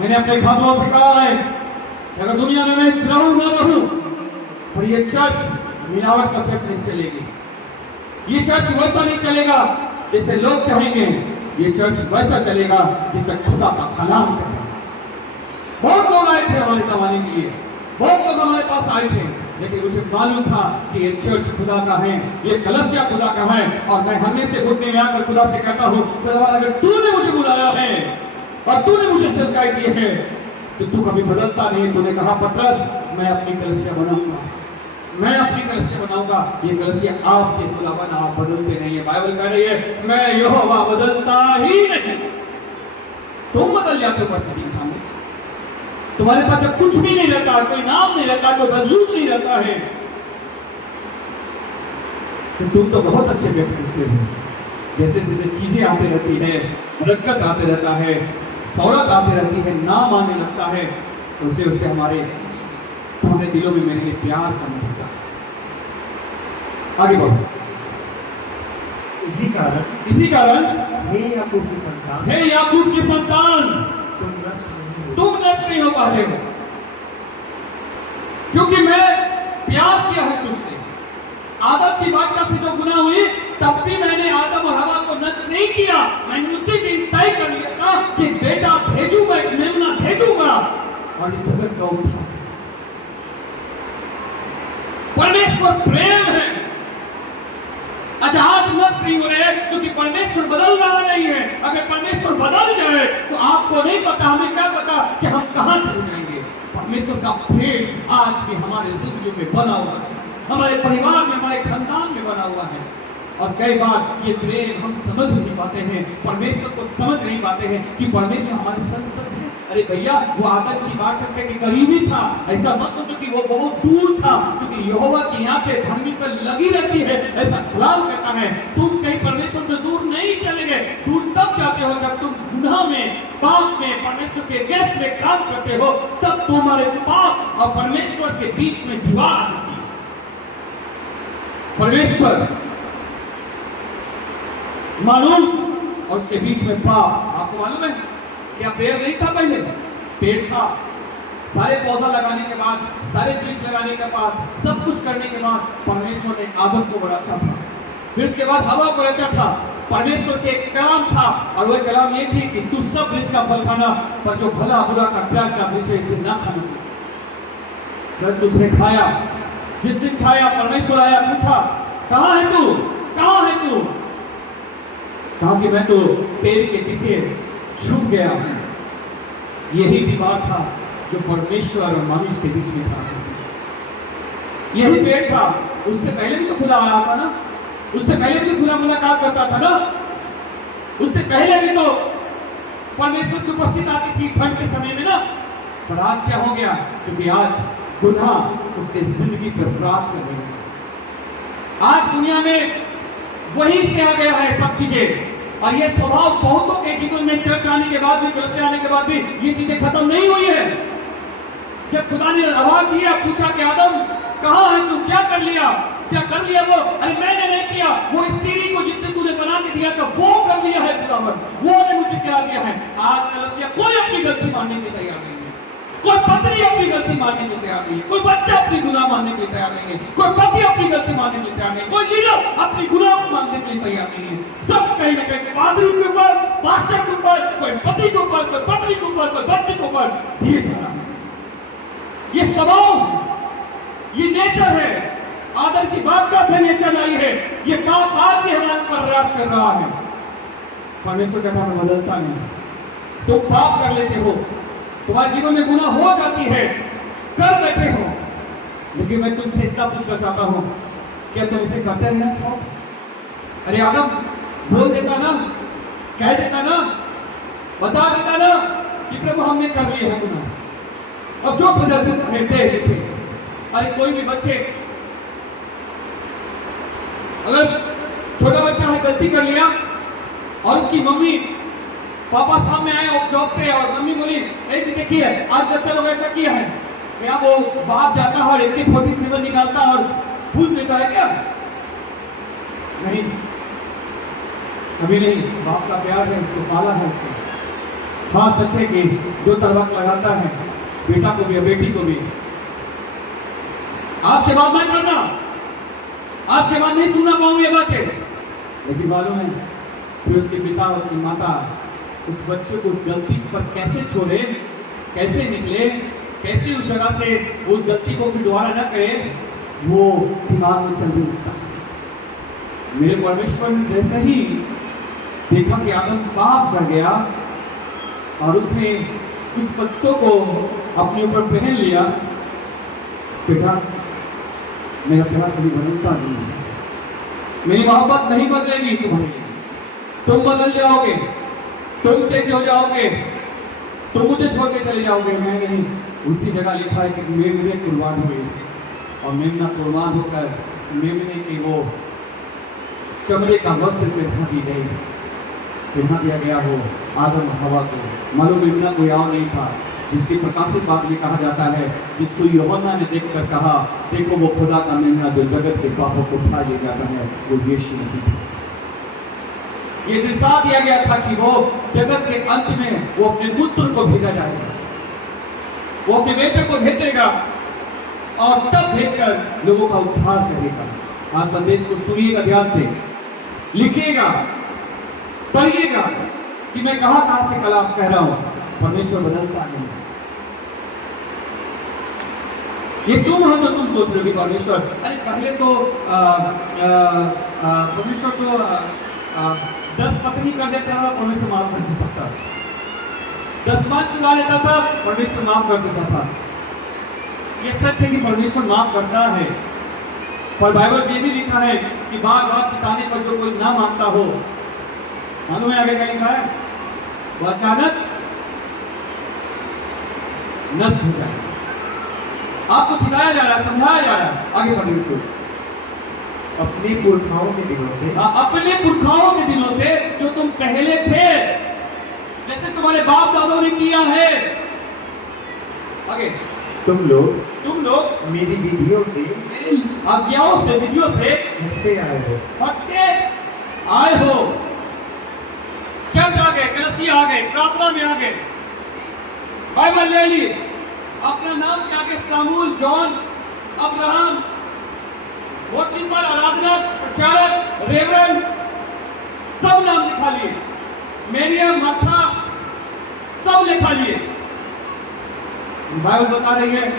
मैंने अपने खातों से कहा है अगर दुनिया में मैं रहूं ना रहूं, पर ये चर्च मिलावट का चर्च नहीं चलेगी, ये चर्च वैसा नहीं चलेगा जैसे लोग चाहेंगे, ये चर्च वैसा चलेगा जिसे खुदा का कलाम करेगा। बहुत लोग आए थे हमारे कमाने के लिए, बहुत लोग हमारे पास आए थे, लेकिन मुझे मालूम था कि ये चर्च खुदा का है, ये कलसिया खुदा का है। और मैं हरने से घुटने में आकर खुदा से कहता हूँ, खुदा अगर तूने मुझे बुलाया है और तूने मुझे सेवकाई दी है तो तू कभी बदलता नहीं। तूने कहा पतरस मैं अपनी कलसिया बनाऊंगा, मैं अपनी कलसिया बनाऊंगा। ये कलसिया आपके खुदावन, आप बदलते नहीं है। बाइबल कह रही है मैं यहोवा बदलता ही नहीं। तुम बदल जाते हो परिस्थिति के सामने, तुम्हारे पास जब कुछ भी नहीं रहता, कोई नाम नहीं रहता, कोई वजूद नहीं रहता है, तो तुम तो बहुत अच्छे व्यक्त करते हो। जैसे जैसे चीजें आती रहती है, बरकत आते रहता है, सौरत आती रहती है, नाम आने लगता है, तो उसे उसे हमारे दिलों में मेरे लिए प्यार करना चाहता है। आगे बढ़ो। इसी कारण हे याकूब की संतान, हे याकूब की संतान, तुम नष्ट नहीं हो पाते हो, क्योंकि मैं प्यार किया है तुझसे। आदम की वाचा से जो गुनाह हुई, तब भी मैंने आदम और हवा को नष्ट नहीं किया। मैंने उसी दिन तय कर लिया था कि बेटा भेजूंगा, एक मेमना भेजूंगा और इस जगत का उद्धार। परमेश्वर प्रेम है। आज नष्ट नहीं हो रहे क्योंकि परमेश्वर बदल रहा नहीं है। अगर परमेश्वर बदल जाए तो आपको नहीं पता, हमें क्या पता कि हम कहां चले जाएंगे। परमेश्वर का प्रेम आज भी हमारे जिंदगी में बना हुआ है, हमारे परिवार में, हमारे खानदान में बना हुआ है। और कई बार ये प्रेम हम समझ नहीं पाते हैं, परमेश्वर को समझ नहीं पाते हैं कि परमेश्वर हमारे संग संग है। अरे भैया वो आदम की बात रखे कि करीबी था, ऐसा मत सोचो कि वो बहुत दूर था, क्योंकि यहोवा की आंखें धर्मी पर लगी रहती है, ऐसा कलाम कहता है। तुम कहीं परमेश्वर से दूर नहीं चले गए, दूर तब जाते हो जब तुम गुनाह में, पाप में, परमेश्वर के अगेंस्ट में काम करते हो, तब तुम्हारे पाप और परमेश्वर के बीच में दीवार आ जाती है। परमेश्वर, मानुष और उसके बीच में पाप। आपको मालूम है क्या पेड़ नहीं था पहले? पेड़ था। सारे पौधा लगाने के बाद, सारे वृक्ष लगाने के बाद, सब कुछ करने के बाद परमेश्वर ने आदम को रचा था। फिर उसके बाद हवा को रचा था। परमेश्वर के एक कलाम था और वह कलाम ये थी कि तू सब वृक्ष का फल खाना, पर जो भला बुरा का त्याग का वृक्ष है इसे ना खाना। फिर उसने खाया। जिस दिन खाया परमेश्वर आया, पूछा कहाँ है तू, कहाँ है तू? कहा कि मैं तो पेड़ के पीछे छुप गया हूं। यही दीवार था जो परमेश्वर और मानुष के बीच में था। यही पेड़ था। उससे पहले भी तो खुदा आया था ना, उससे पहले भी तो खुदा मुलाकात करता था ना, उससे पहले भी तो परमेश्वर की उपस्थित आती थी ठंड के समय में ना। पर आज क्या हो गया? क्योंकि आज खुदा उसके जिंदगी पर राज कर रहे हैं। आज दुनिया में वही से आ गया है सब चीजें, और ये स्वभाव बहुतों के जीवन में चर्च आने के बाद भी, चर्च आने के बाद भी ये चीजें खत्म नहीं हुई है। जब खुदा ने आवाज दिया, पूछा कि आदम कहाँ है तू, क्या कर लिया, क्या कर लिया? वो अरे मैंने नहीं किया, वो स्त्री को जिसने तूने बना के दिया था वो कर लिया है खुदावन, वो ने मुझे क्या दिया है। आज कलसिया कोई अपनी गलती मानने की तैयार नहीं है, कोई पत्नी अपनी गलती मानने को तैयार नहीं है, कोई बच्चा अपनी गुनाह मानने के लिए तैयार नहीं है, कोई पति अपनी गलती मानने के लिए तैयार नहीं है, कोई लीडर अपनी गुनाह को मानने के लिए तैयार नहीं है। सब कहीं ना कहीं पादरी के ऊपर, पास्टर के ऊपर, कोई पति के ऊपर, कोई पत्नी के ऊपर, कोई बच्चे के ऊपर दिए जा रहा है। ये स्वभाव, ये नेचर है। आदम की बात का से नेचर आई है। ये पाप आज भी हमारे ऊपर राज कर रहा है। परमेश्वर कहता है बदलता नहीं। तुम पाप कर लेते हो, तुम्हारे जीवन में गुनाह हो जाती है, कर बैठे हो, लेकिन मैं तुमसे इतना पूछना चाहता हूं, क्या तुम इसे करते रहना चाहो? अरे आदम बोल देता ना, कह देता ना, बता देता ना कि प्रभु हमने कर लिया है गुनाह, अब जो सजा देता है दे दीजिए। अरे कोई भी बच्चे, अगर छोटा बच्चा है गलती कर लिया और उसकी मम्मी पापा सामने आए और जॉब से, और मम्मी बोली ए जी देखिए आज बच्चा लोग ऐसा किया है, क्या वो बाप जाता है और AK-47 निकालता है और फूल देता है क्या? नहीं, अभी नहीं। बाप का प्यार है, उसको पाला है उसको। हाँ सच है कि जो तलवार लगाता है बेटा को भी और बेटी को भी, आज के बाद मैं करना, आज के बाद नहीं सुनना पाऊंगी ये बातें। लेकिन मालूम है फिर उसके पिता, उसकी माता उस बच्चे को उस गलती पर कैसे छोड़े, कैसे निकले, कैसे उस जगह से उस गलती को फिर दोबारा न करे, वो दिमाग में चल रहा है। मेरे परमेश्वर ने जैसे ही देखा कि आदम पाप कर गया और उसने उस पत्तों को अपने ऊपर पहन लिया, बेटा मेरा प्यार कभी बदलता नहीं है, मेरी मोहब्बत नहीं बदलेगी तुम्हारे लिए, तुम बदल जाओगे, तुम चेंज हो जाओगे, तुम मुझे छोड़ के चले जाओगे, मैं नहीं। उसी जगह लिखा है कि मेमने कुर्बान हुए और मेमना कुर्बान होकर मेमने की वो चमड़े का वस्त्र पहना दी गई, पहना दिया गया वो आदम हवा को। मालूम मेमना कोई और नहीं था, जिसकी प्रकाशित बात में कहा जाता है, जिसको यूहन्ना ने देखकर कहा देखो वो खुदा का मेमना जो जगत के पापों को उठा ले जाता है, वो यीशु मसीह था। ये दर्शा दिया गया था कि वो जगत के अंत में वो अपने पुत्र को भेजा जाएगा, वो अपने बेटे को भेजेगा और तब भेजकर लोगों का उद्धार करेगा। आज संदेश को सुनिएगा, ध्यान से लिखिएगा, पढ़िएगा कि मैं कहां से कलाम कह रहा हूं। परमेश्वर बदलता नहीं। ये तुम हो जो तुम सोच रहे हो कि परमेश्वर, अरे पहले तो परमेश्वर तो 10 पत्नी कर देता था, परमेश्वर माफ कर देता था, 10 मान चुरा लेता था, परमेश्वर माफ कर देता था। ये सच है कि परमेश्वर माफ करता है, पर बाइबल में भी लिखा है कि बार बार चिताने पर जो कोई ना मानता हो, मालूम है आगे क्या लिखा है? वो अचानक नष्ट हो जाएगा। आपको सिखाया जा रहा है, समझाया जा रहा है। आगे पढ़िए इसको। अपने पुरखाओं के दिनों से अपने पुरखाओं के दिनों से जो तुम पहले थे, जैसे तुम्हारे बाप दादों ने किया है। आगे तुम लोग मेरी विधियों से, मेरी आज्ञाओं से, विधियों से हटते आए हो। हटके आए हो। चर्च आ गए, कलीसिया आ गए, प्रार्थना में आ गए, बाइबल ले लिए, अपना नाम के आगे सामूल, जॉन, अब्राहम, वर्शिपर, आराधना, प्रचारक, रेवरेंड, सब नाम लिखा लिए, मेरियम, मार्था, सब लिखा लिए। बाइबल बता रही है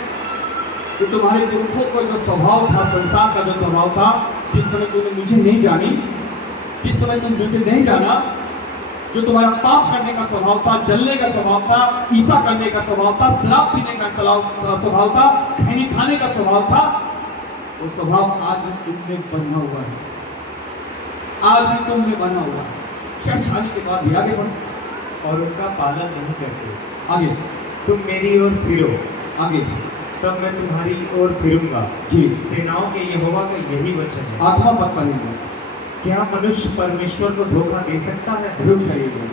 कि तुम्हारे पुरखों का जो स्वभाव था, संसार का जो स्वभाव था, जिस समय तुमने मुझे नहीं जानी, जिस समय तुम मुझे नहीं जाना, जो तुम्हारा पाप करने का स्वभाव था, जलने का स्वभाव था, ईसा करने का स्वभाव था, शराब पीने का स्वभाव था, खैनी खाने का स्वभाव था, वो स्वभाव आज भी तुमने बना हुआ है। आज भी तुमने बना हुआ है। चर्च आने के बाद भी आगे बढ़ो और उनका पालन नहीं करते। आगे तुम मेरी ओर फिरो, आगे तब मैं तुम्हारी ओर फिरूंगा। जी, सेनाओं के यहोवा का यही वचन है। आत्मा पद पढ़ेंगे। क्या मनुष्य परमेश्वर को धोखा दे सकता है? रुक जाइए।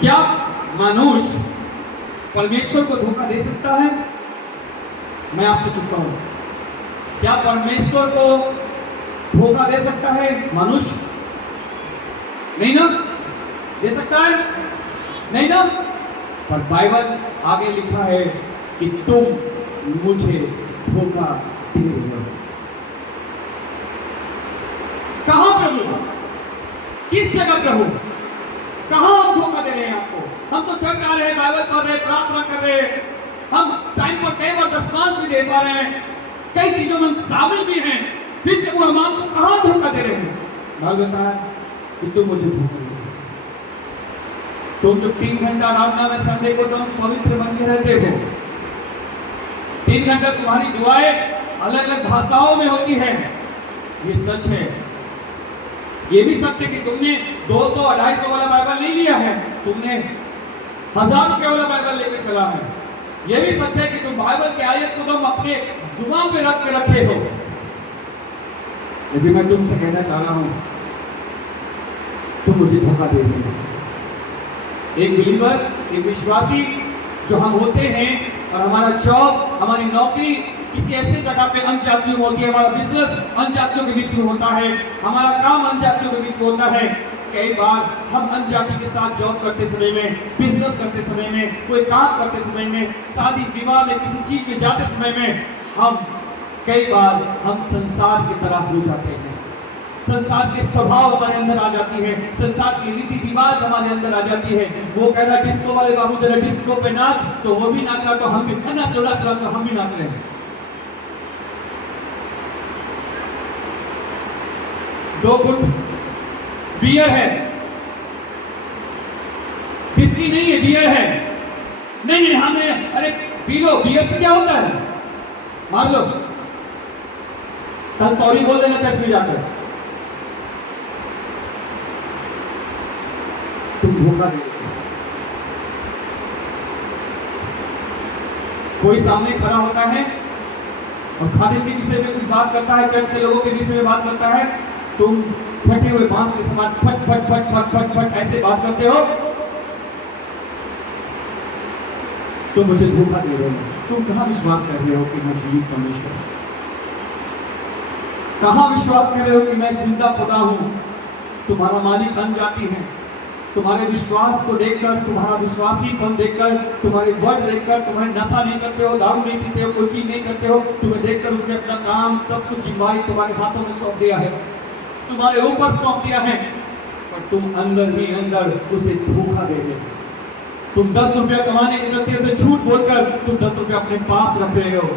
क्या मनुष्य परमेश्वर को धोखा दे सकता है? मैं आपसे पूछता हूं, क्या परमेश्वर को धोखा दे सकता है मनुष्य? नहीं ना? दे सकता है? नहीं ना? पर बाइबल आगे लिखा है कि तुम मुझे धोखा दे रहे हो। कहां प्रभु? किस जगह प्रभु? कहां हम धोखा दे रहे हैं आपको? हम तो चर्च आ रहे हैं, बाइबल पढ़ रहे हैं, प्रार्थना कर रहे हैं, हम टाइम पर कई बार दशमांश भी दे पा रहे हैं, कई चीजों में शामिल भी हैं, फिर प्रभु हम आपको कहां धोखा दे रहे हैं? बाइबल बताया कि तुम मुझे धोखा दे रहे हो। तुम जो 3 घंटा आराधना में संडे को तुम पवित्र बन के रहते हो, 3 घंटा तुम्हारी दुआएं अलग अलग भाषाओं में होती है, ये सच है। ये भी सच है कि तुमने 200-250 वाला बाइबल नहीं लिया है, तुमने 1000 रुपये वाला बाइबल लेकर चला है। ये भी सच है कि तुम बाइबल की आयत को तुम अपने जुबान पे रख के रखे हो। लेकिन मैं तुमसे कहना चाह रहा हूं, तुम मुझे धोखा दे रहे हो। एक बिलीवर, एक विश्वासी जो हम होते हैं, और हमारा जॉब, हमारी नौकरी किसी ऐसे जगह पे अन्य जातियों में होती है, हमारा बिजनेस अन्य जातियों के बीच में होता है, हमारा काम अन्य जातियों के बीच में होता है। कई बार हम अन्य जाति के साथ जॉब करते समय में, बिजनेस करते समय में, कोई काम करते समय में, शादी विवाह में, किसी चीज में जाते समय में, हम कई बार हम संसार की तरह हो जाते हैं। संसार के स्वभाव हमारे अंदर आ जाती है, संसार की रीति रिवाज हमारे अंदर आ जाती है। वो कह रहा डिस्को वाले बाबू जरा डिस्को पे नाच, तो वो भी नाच रहा, तो हम भी नाच रहा, तो हम भी नाच रहे हैं। 2 घुट बियर है, विस्की नहीं है, बियर है। नहीं हमने, अरे पी लो, बियर से क्या होता है, मार लो, कल सॉरी बोल देना चर्च में जाकर। तुम धोखा दे रहे हो। कोई सामने खड़ा होता है और खादिम के विषय में कुछ बात करता है, चर्च के लोगों के विषय में बात करता है, तुम फटे हुए बांस के समान फट फट फट फट फट फट ऐसे बात करते हो, तुम मुझे धोखा दे रहे हो। तुम कहां विश्वास कर रहे हो कि मैं जीवित परमेश्वर हूं? कहां विश्वास कर रहे हो कि मैं जिंदा खुदा हूं? तुम्हारा मालिक अनजाति है। तुम्हारे विश्वास को देखकर, तुम्हारा विश्वासीपन देखकर, तुम्हारे वर्ड देखकर, तुम्हारे नशा नहीं करते हो, दारू नहीं पीते हो, कोई चीज नहीं करते हो, तुम्हें देखकर उसने अपना काम सब कुछ जिम्मेदारी तुम्हारे हाथों में सौंप दिया है, तुम्हारे ऊपर सौंप दिया है, पर तुम अंदर ही अंदर उसे धोखा दे रहे हो। तुम 10 रुपया कमाने के चलते उसे झूठ बोलकर तुम 10 रुपया अपने पास रख रहे हो।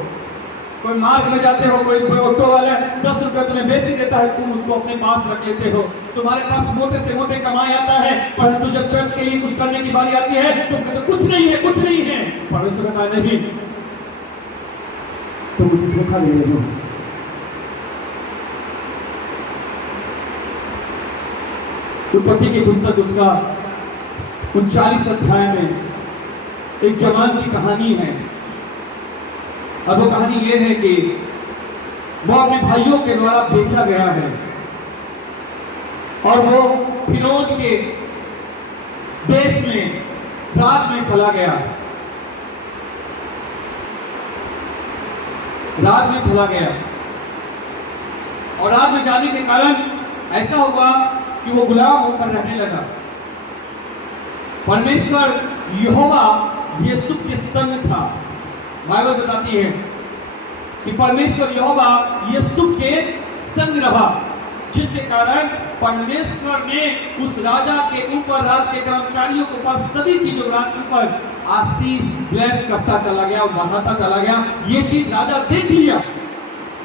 कोई मार्ग में जाते हो, कोई ऑटो वाला 10 रुपया तुम्हें बेसी देता है, तुम उसको अपने पास रख लेते हो। तुम्हारे पास मोटे से मोटे कमाई आता है, परंतु जब चर्च के लिए कुछ करने की बारी आती है तुम कहते कुछ नहीं है, कुछ नहीं है। परमेश्वर कहता नहीं, तुम मुझे धोखा दे रहे हो। उत्पत्ति की पुस्तक उसका 39 अध्याय में एक जवान की कहानी है। और वो कहानी ये है कि वो अपने भाइयों के द्वारा बेचा गया है और वो फिरौन के देश में, राज में चला गया। राज में चला गया और राज में जाने के कारण ऐसा हुआ कि वो गुलाम होकर रहने लगा। परमेश्वर यहोवा यीशु के संग था। बाइबल बताती है कि परमेश्वर यहोवा यीशु के संग रहा, जिसके कारण परमेश्वर ने उस राजा के ऊपर, राज के कर्मचारियों के ऊपर, सभी चीजों राज के ऊपर आशीष ब्लेस करता चला गया और बढ़ाता चला गया। ये चीज राजा देख लिया।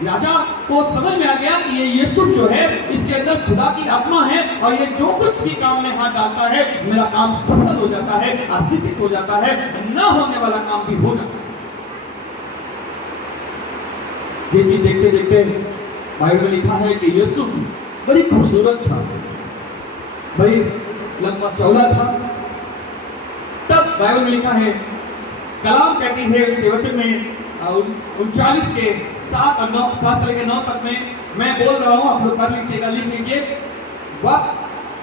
राजा को समझ में आ गया कि ये यीशु जो है, इसके अंदर खुदा की आत्मा है और ये जो कुछ भी काम में हाथ डालता है, मेरा काम सफल हो जाता है, आशीषित हो जाता है, न होने वाला काम भी हो जाता है। ये चीज देखते देखते बाइबल में लिखा है कि यीशु बड़ी खूबसूरत था, बड़ी लंबा चौड़ा था। तब बाइबल में लिखा है, कलाम कहती है उसके वचन में 39 के 7 और 9, 7 से लेकर 9 तक में मैं बोल रहा हूं, आप लोग पढ़ लीजिएगा, लिख लीजिए।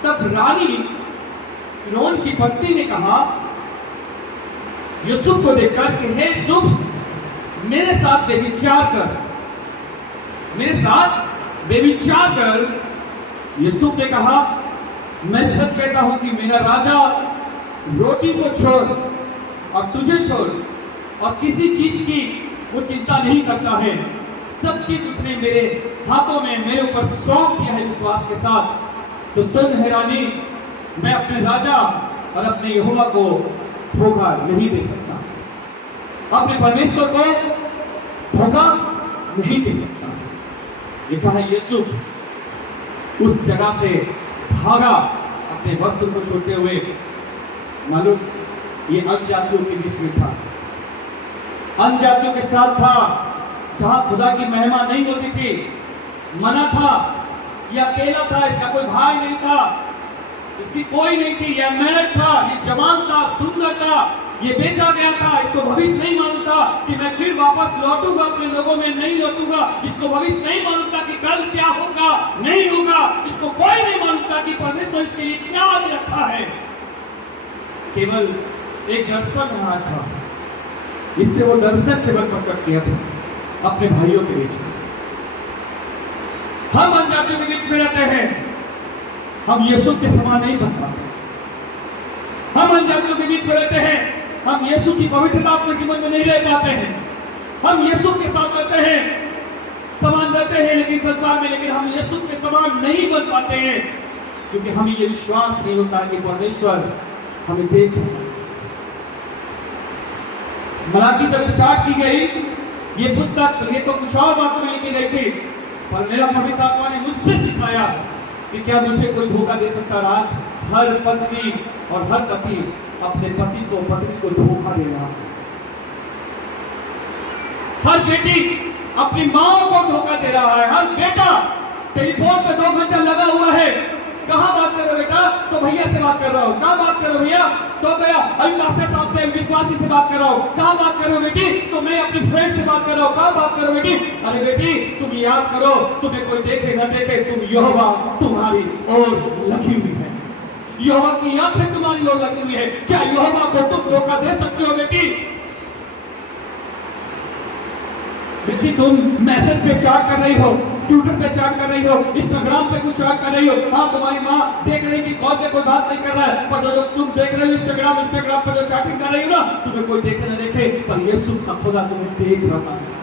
तब रानी फिरौन की पत्नी ने कहा यूसुफ को देखकर कि हे यूसुफ, मेरे साथ व्यभिचार कर, मेरे साथ व्यभिचार कर। यूसुफ ने कहा, मैं सच कहता हूं कि मेरा राजा रोटी को छोड़ और तुझे छोड़ और किसी चीज की वो चिंता नहीं करता है। सब चीज उसने मेरे हाथों में, मेरे ऊपर सौंप दिया है विश्वास के साथ। तो सुन है रानी, मैं अपने राजा और अपने यहोवा को धोखा नहीं दे सकता, अपने परमेश्वर को धोखा नहीं दे सकता। लिखा है यूसुफ उस जगह से भागा अपने वस्त्र को छोड़ते हुए। मालूम, ये अन्य जातियों के बीच में था, अन्य जातियों के साथ था, जहां खुदा की महिमा नहीं होती थी, मना था, ये अकेला था, इसका कोई भाई नहीं था, इसकी कोई नहीं थी, यह मेहनत था, ये जवान था, सुंदर था, ये बेचा गया था, इसको भविष्य नहीं मालूम था कि मैं फिर वापस लौटूंगा, अपने लोगों में नहीं लौटूंगा, इसको भविष्य नहीं मालूम था कि कल क्या होगा, नहीं होगा, इसको कोई नहीं मालूम था कि परमेश्वर इसके लिए क्या आगे रखा है। केवल एक दर्शन रहा था, इसने वो दर्शन केवल प्रकट किया था अपने भाइयों के बीच में। हम अन्य जातियों के बीच में रहते हैं, हम यीशु के समान नहीं बन पाते। हम अन्य जातियों के बीच में रहते हैं, हम यीशु की पवित्रता अपने जीवन में नहीं रह पाते हैं। हम यीशु के साथ रहते हैं, समान रहते हैं लेकिन संसार में, लेकिन हम यीशु के समान नहीं बन पाते हैं, क्योंकि हमें ये विश्वास नहीं होता कि परमेश्वर हमें देख। मलाकी जब स्टार्ट की गई ये पुस्तक, ये तो कुछ और बातों में लिखी गई थी, पर मेरा पवित्र आत्मा ने मुझसे सिखाया कि क्या मुझे कोई धोखा दे सकता। आज हर पत्नी और हर पति अपने पति को, पत्नी को धोखा दे रहा है। हर बेटी अपनी मां को धोखा दे रहा है। हर बेटा टेलीफोन पे 2 घंटा लगा हुआ है, कहां बात कर रहे हो बेटा, तो भैया से बात कर रहा हूं। कहां बात कर रहे हो भैया, तो भैया अभी मास्टर साहब से, विश्वासी से बात कर रहा हूं। कहां बात कर रहे हो बेटी, तो मैं अपनी फ्रेंड से बात कर रहा हूं। कहां बात कर रहे हो बेटी, अरे बेटी तुम याद करो, तुम्हें कोई देखे न देखे, तुम यहोवा तुम्हारी ओर लगी हुई है, यहोवा की आंखें तुम्हारी ओर लगी हुई है। क्या यहोवा को तुम धोखा दे सकते हो बेटी? बेटी तुम मैसेज पे चैट कर रही हो, ट्विटर पे चैट कर रही हो, इंस्टाग्राम पे कुछ चैट कर रही हो। हाँ, तुम्हारी माँ देख रही कि कॉल पे कोई बात नहीं कर रहा है, पर जो तुम देख रहे हो इंस्टाग्राम पर जो चैटिंग कर रही हो ना, तुम्हें कोई देखे न देखे, पर यीशु का खुदा तुम्हें देख रहा है।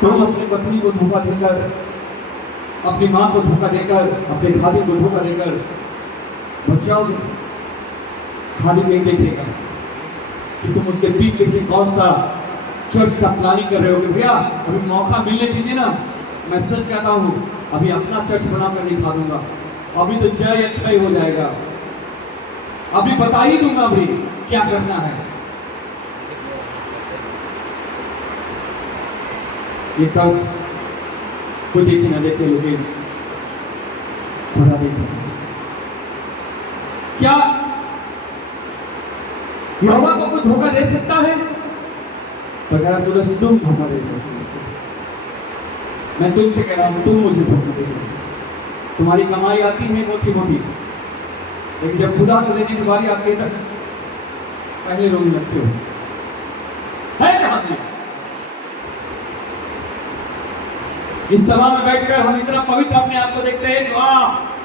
तुम अपनी पत्नी को धोखा देकर, अपनी माँ को धोखा देकर, अपने खाली को धोखा देकर बचाओगे। खाली नहीं देखेगा कि तुम उसके पीछे से कौन सा चर्च का प्लानिंग कर रहे हो कि भैया अभी मौका मिलने दीजिए ना, मैं सच कहता हूं अभी अपना चर्च बनाकर दिखा दूंगा, अभी तो जय अच्छा ही हो जाएगा, अभी बता ही दूंगा अभी क्या करना है। ये कर्ज कोई देखे ना देखे, लेकिन खुदा देखे। क्या यहोवा को कोई धोखा दे सकता है? तो कह रहा सूरज तुम धोखा दे रहे हो। मैं तुमसे कह रहा हूं तुम मुझे धोखा दे रहे हो। तुम्हारी कमाई आती है मोटी मोटी, लेकिन जब खुदा को देने की बारी आती है तब पहले रोने लगते हो। है कहां दिया? इस सभा में बैठकर हम इतना पवित्र अपने आप को देखते हैं। वाह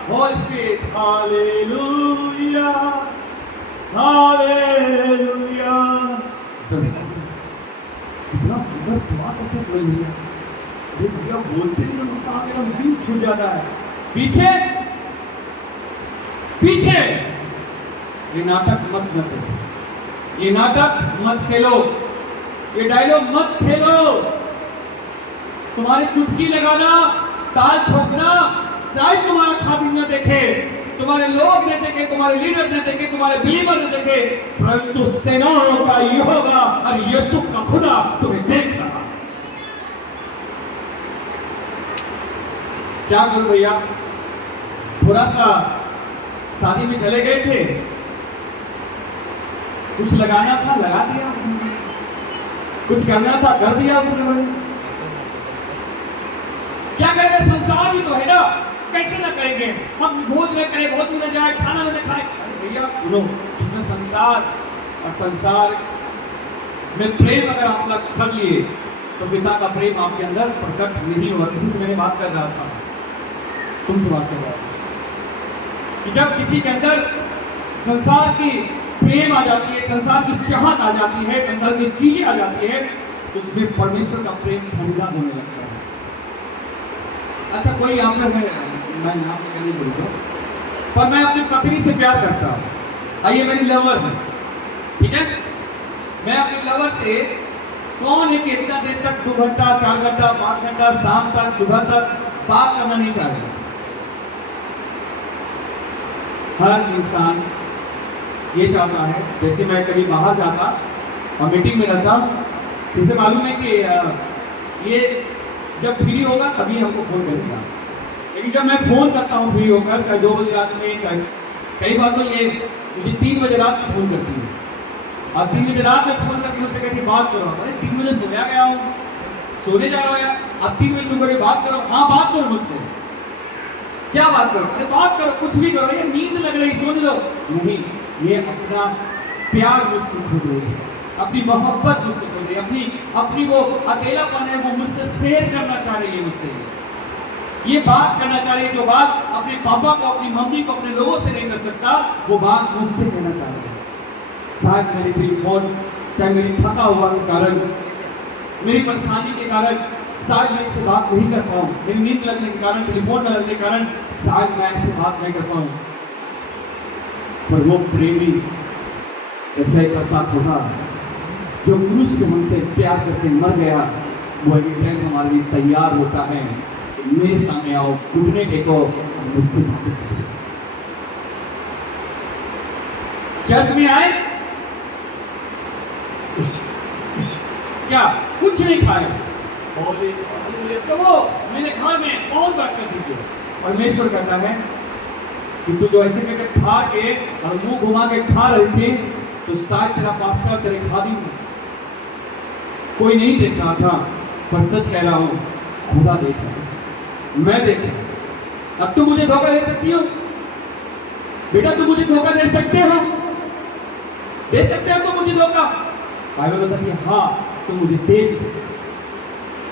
होली स्पिरिट, हालेलुया हालेलुया। इतना सुंदर दुआ करके समझ लिया। अरे भैया बोलते ही तो मेरा दिल छूट जाता है। पीछे पीछे ये नाटक मत करो, ये नाटक मत खेलो, ये डायलॉग मत खेलो। तुम्हारी चुटकी लगाना, ताल ठोकना शायद तुम्हारा खातिर न देखे, तुम्हारे लोग न देखे, तुम्हारे लीडर न देखे, तुम्हारे बिलीवर न देखे, परंतु सेनाओं का यहोवा और यीशु का खुदा तुम्हें देख रहा। क्या करूं भैया? थोड़ा सा शादी में चले गए थे, कुछ लगाना था लगा दिया उसने, कुछ करना था कर दिया उसने। क्या करेंगे? संसार भी तो है ना, कैसे ना करेंगे? हम भोज में करें, भोज में जाए, खाना में खाए। भैया सुनो, इसमें संसार और संसार में प्रेम अगर आप लोग कर लिए तो पिता का प्रेम आपके अंदर प्रकट नहीं हुआ। किसी से मैंने बात कर रहा था, तुमसे बात कर रहा था कि जब किसी के अंदर संसार की प्रेम आ जाती है, संसार की चाहत आ जाती है, संसार की चीजें आ जाती है, तो उसमें परमेश्वर का प्रेम ठंडा होने लगता है। अच्छा कोई यहाँ पर है, मैं यहाँ पे नहीं बोलूँगा, पर मैं अपनी पत्नी से प्यार करता हूँ। आइए मेरी लवर है, ठीक है? मैं अपनी लवर से कौन है कि इतना देर तक 2 घंटा 4 घंटा 5 घंटा शाम तक सुबह तक बात करना नहीं चाहता। हर इंसान ये चाहता है। जैसे मैं कभी बाहर जाता और मीटिंग में रहता, इसे मालूम है कि ये जब फ्री होगा तभी हमको फोन करेगा, लेकिन जब मैं फोन करता हूँ फ्री होकर, चाहे 2 बजे रात में, चाहे कई बार तो ये मुझे 3 बजे रात में फोन करती है, और 3 बजे रात में फोन करके उससे कहती बात करो। अरे 3 बजे सोया गया हूँ, सोने जा रहा हूँ यार, अब 3 बजे तुम कभी बात करो। हाँ बात करो मुझसे। क्या बात करो? अरे बात करो, कुछ भी करो, ये नींद लग रही, सोने दो। नहीं, ये अपना प्यार मुझसे खो रही है, अपनी मोहब्बत मुझसे खो रही है, अपनी वो अकेलापन है वो मुझसे शेयर करना चाह रही है, मुझसे ये बात करना चाह रही है। जो बात अपने पापा को, अपनी मम्मी को, अपने लोगों से नहीं कर सकता, वो बात मुझसे कहना चाह रही है। शायद मेरी टेलीफोन, चाहे मेरी थका हुआ के कारण, मेरी परेशानी के कारण शायद मैं इससे बात नहीं कर पाऊँ, मेरी नींद लगने के कारण, टेलीफोन न लगने के कारण शायद मैं ऐसे बात नहीं कर पाऊँ, पर वो प्रेमी ऐसा करता खुदा जो क्रूस पे हमसे प्यार करके मर गया, वो एनी टाइम हमारे लिए तैयार होता है कि मेरे सामने आओ, घुटने टेको, मुझसे बातें करो। चर्च में आए, क्या कुछ नहीं खाए, तो वो मेरे घर में बहुत बात कर दीजिए। परमेश्वर कहता है कि तू जो ऐसे करके खा के और मुंह घुमा के खा रही थी, तो शायद तेरा पास्टर तेरे खादी कोई नहीं देख रहा था, पर सच कह रहा हूं खुदा देख रहा है, मैं देख रहा हूं। अब तुम मुझे धोखा दे सकती हो बेटा, तुम मुझे धोखा दे सकते हो, दे सकते हो तुम मुझे धोखा? बाइबल बताती है हाँ तुम मुझे दे,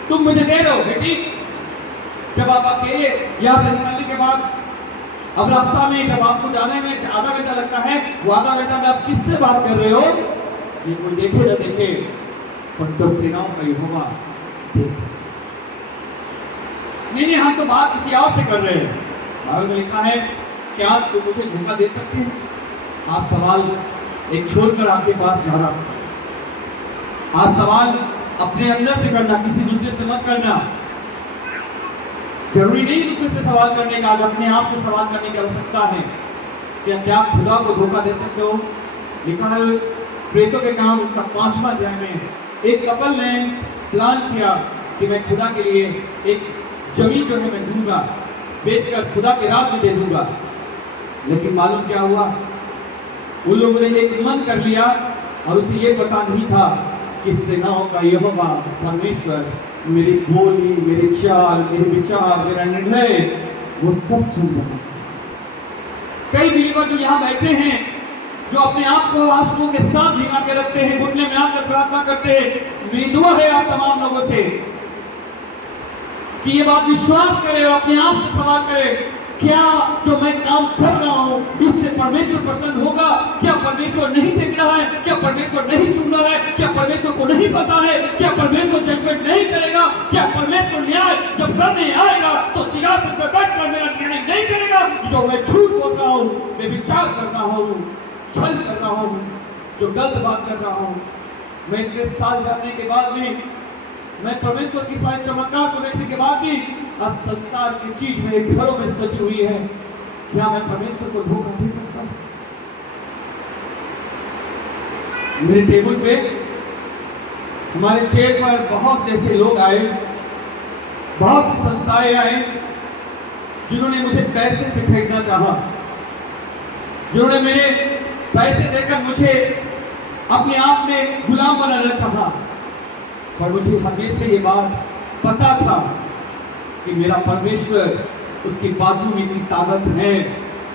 तुम मुझे दे दो बेटी। जब आप अकेले यहां से निकलने के बाद अब रास्ता में जब आपको जाने में आधा घंटा लगता है, वो आधा घंटा में आप किससे बात कर रहे हो? ये कोई देखे ना देखे, पर तो सेनाओं का यहोवा देख। नहीं, हम तो बात किसी और से कर रहे हैं। बाइबल में लिखा है क्या तुम मुझे धोखा दे सकते हैं? आज सवाल एक छोड़कर आपके पास जा रहा हूं। आज सवाल अपने अंदर से करना, किसी दूसरे से मत करना। जरूरी नहीं दूसरे से सवाल करने का, आज अपने आप से सवाल करने की आवश्यकता है। क्या खुदा को धोखा दे सकते हो? लिखा है प्रेतों के काम उसका 5वां अध्याय में, एक कपल ने प्लान किया कि मैं खुदा के लिए एक जमीन जो है मैं दूंगा, बेचकर खुदा के राज में दे दूंगा। लेकिन मालूम क्या हुआ? उन लोगों ने एक मन कर लिया और उसे ये पता नहीं था कि सेनाओं का यहोवा परमेश्वर मेरी बोली, मेरे चाल, मेरे विचार, मेरा निर्णय वो सब सुन रहा है। कई बिलीवर जो यहाँ बैठे हैं, जो अपने आप को आंसुओं के साथ भिगा के रखते हैं, घुटने में आकर प्रार्थना करते हैं, मेरी दुआ है आप तमाम लोगों से कि ये बात विश्वास करें और अपने आप से सवाल करें, क्या जो मैं काम कर रहा हूं इससे परमेश्वर प्रसन्न होगा? क्या परमेश्वर नहीं देख रहा है? क्या परमेश्वर नहीं सुन रहा है? क्या परमेश्वर को नहीं पता है? क्या परमेश्वर जजमेंट नहीं करेगा? क्या परमेश्वर न्याय जब करने आएगा तो सिंहासन पर बैठकर मेरा न्याय नहीं करेगा? जो मैं झूठ बोल रहा हूं, मैं विचार कर रहा हूं, छल कर रहा हूं, जो गलत बात कर रहा हूं, मैं इतने साल जानने के बाद भी, मैं परमेश्वर की सारे चमत्कार को देखने के बाद भी आज संसार की चीज मेरे घरों में सजी हुई है, क्या मैं परमेश्वर को धोखा दे सकता हूं? मेरे टेबल पे हमारे चेयर पर बहुत से ऐसे लोग आए, बहुत सी संस्थाएं आए जिन्होंने मुझे पैसे से खरीदना चाहा, जिन्होंने मेरे पैसे देकर मुझे अपने आप में गुलाम बनाना चाहा। पर मुझे हमेशा ये बात पता था कि मेरा परमेश्वर, उसकी बाजू में इतनी ताकत है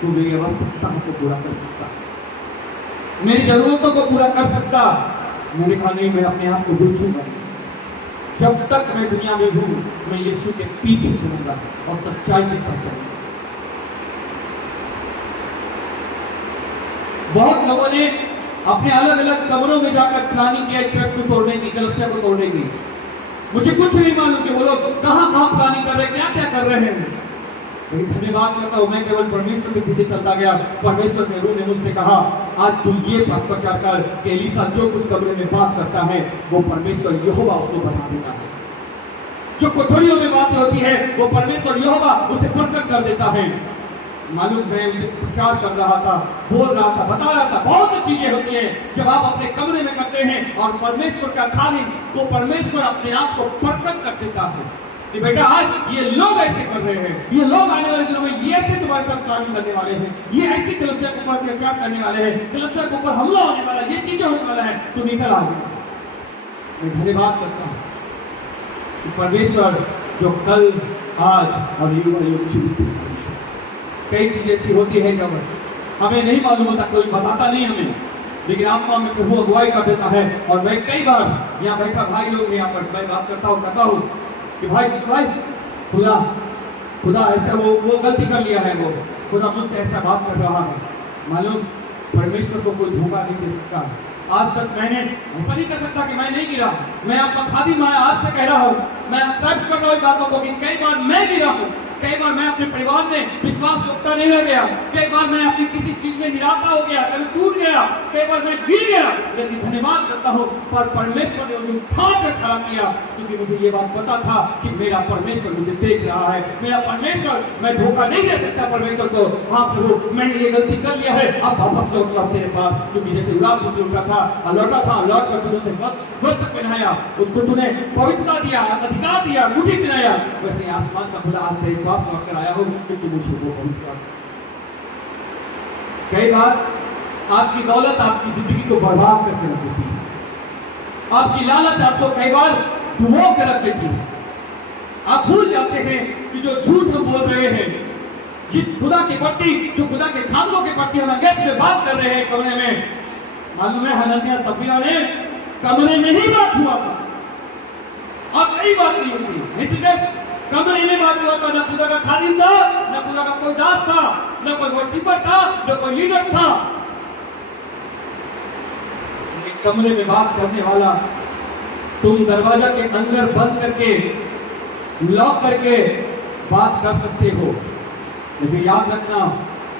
तो मेरी आवश्यकताओं को पूरा कर सकता, मेरी जरूरतों को पूरा कर सकता। मैंने कहा नहीं, मैं अपने आप को बेचूंगा, जब तक मैं दुनिया में हूं मैं यीशु के पीछे चलूंगा और सच्चाई के साथ चलूंगा। बहुत लोगों ने अपने अलग अलग कमरों में जाकर प्लानिंग किया चर्च को तोड़ने की, कलीसिया को तोड़ने की। मुझे कुछ नहीं मालूम कि वो लोग कहां प्लानिंग कर रहे हैं, क्या क्या कर रहे हैं। लेकिन धन्यवाद करता हूं, मैं केवल परमेश्वर के पीछे चलता गया। परमेश्वर के रूह ने मुझसे कहा, आज तू ये प्रचार कर कि एलीसा जो कुछ कमरे में बात करता है वो परमेश्वर यहोवा उसको बता देता है। जो कोठरियों में बातें होती है वो परमेश्वर यहोवा उसे प्रकट कर देता है। मालूम, मैं प्रचार कर रहा था, बोल रहा था, बता रहा था, बहुत सी चीजें होती हैं जब आप अपने कमरे में करते हैं और परमेश्वर का कार्य, तो परमेश्वर अपने आप को प्रकट कर देता है कि बेटा आज ये लोग ऐसे कर रहे हैं, ये लोग आने वाले दिनों में ये ऐसे तुम्हारे साथ कार्य करने वाले हैं, ये ऐसी कलीसिया के ऊपर प्रचार करने वाले हैं, कलीसिया के ऊपर हमला होने वाला है, ये चीजें होने वाला है, तो निकल आगे। मैं धन्यवाद करता हूँ कि परमेश्वर जो कल, आज और युग जीवित है। कई चीजें ऐसी होती है जब हमें नहीं मालूम होता, कोई बताता नहीं हमें, लेकिन आत्मा में प्रभु अगुवाई कर देता है। और मैं कई बार यहाँ बैठा भाई लोग यहाँ पर मैं बात कहता हूँ कि भाई खुदा ऐसा वो गलती कर लिया है, वो खुदा मुझसे ऐसा बात कर रहा है। मालूम, परमेश्वर को कोई धोखा नहीं दे सकता। आज तक मैंने ऐसा नहीं कर सकता कि मैं नहीं गिरा। मैं आपका खादिम आज से कह रहा हूँ, मैं एक्सेप्ट कर रहा हूँ बातों को कि कई बार मैं गिरा हूँ, कई बार मैं अपने परिवार में विश्वास योग्यता नहीं रह गया, कई बार मैं अपनी किसी चीज में निराशा हो गया, कभी टूट गया, कई बार मैं गिर गया। लेकिन धन्यवाद करता हूँ पर परमेश्वर ने मुझे उठा कर खड़ा किया, क्योंकि मुझे ये बात पता था कि मेरा परमेश्वर मुझे देख रहा है, मेरा परमेश्वर, मैं धोखा नहीं दे सकता परमेश्वर को। हाँ प्रभु, मैंने ये गलती कर लिया है, अब वापस लौट कर तेरे पास, क्योंकि जैसे उड़ान लौटा था, लौट कर तूने उसे वस्त्र पहनाया, उसको तूने पवित्रता दिया, अधिकार दिया, मुट्ठी पहनाया, वैसे आसमान का खुदा आज तेरे पास लौट कर आया हो, क्योंकि मुझे वो पवित्र। कई बार आपकी दौलत आपकी जिंदगी को बर्बाद करके रख देती है, आपकी लालच आपको कई बार डुबो के रख देती है। आप भूल जाते हैं कि जो झूठ हम बोल रहे हैं, जिस खुदा के प्रति, जो खुदा के खानों के प्रति हम अंगेज में बात कर रहे हैं कमरे में, मालूम है हनन्याह सफीरा ने कमरे में ही बात हुआ था, अब कई बात नहीं होती, नहीं सिर्फ कमरे में बात हुआ था। न खुदा का खादिम था, न खुदा का कोई दास था, न कोई वर्शिपर था, न कोई लीडर था। कमरे में बात करने वाला, तुम दरवाजा के अंदर बंद करके, लॉक करके बात कर सकते हो, लेकिन याद रखना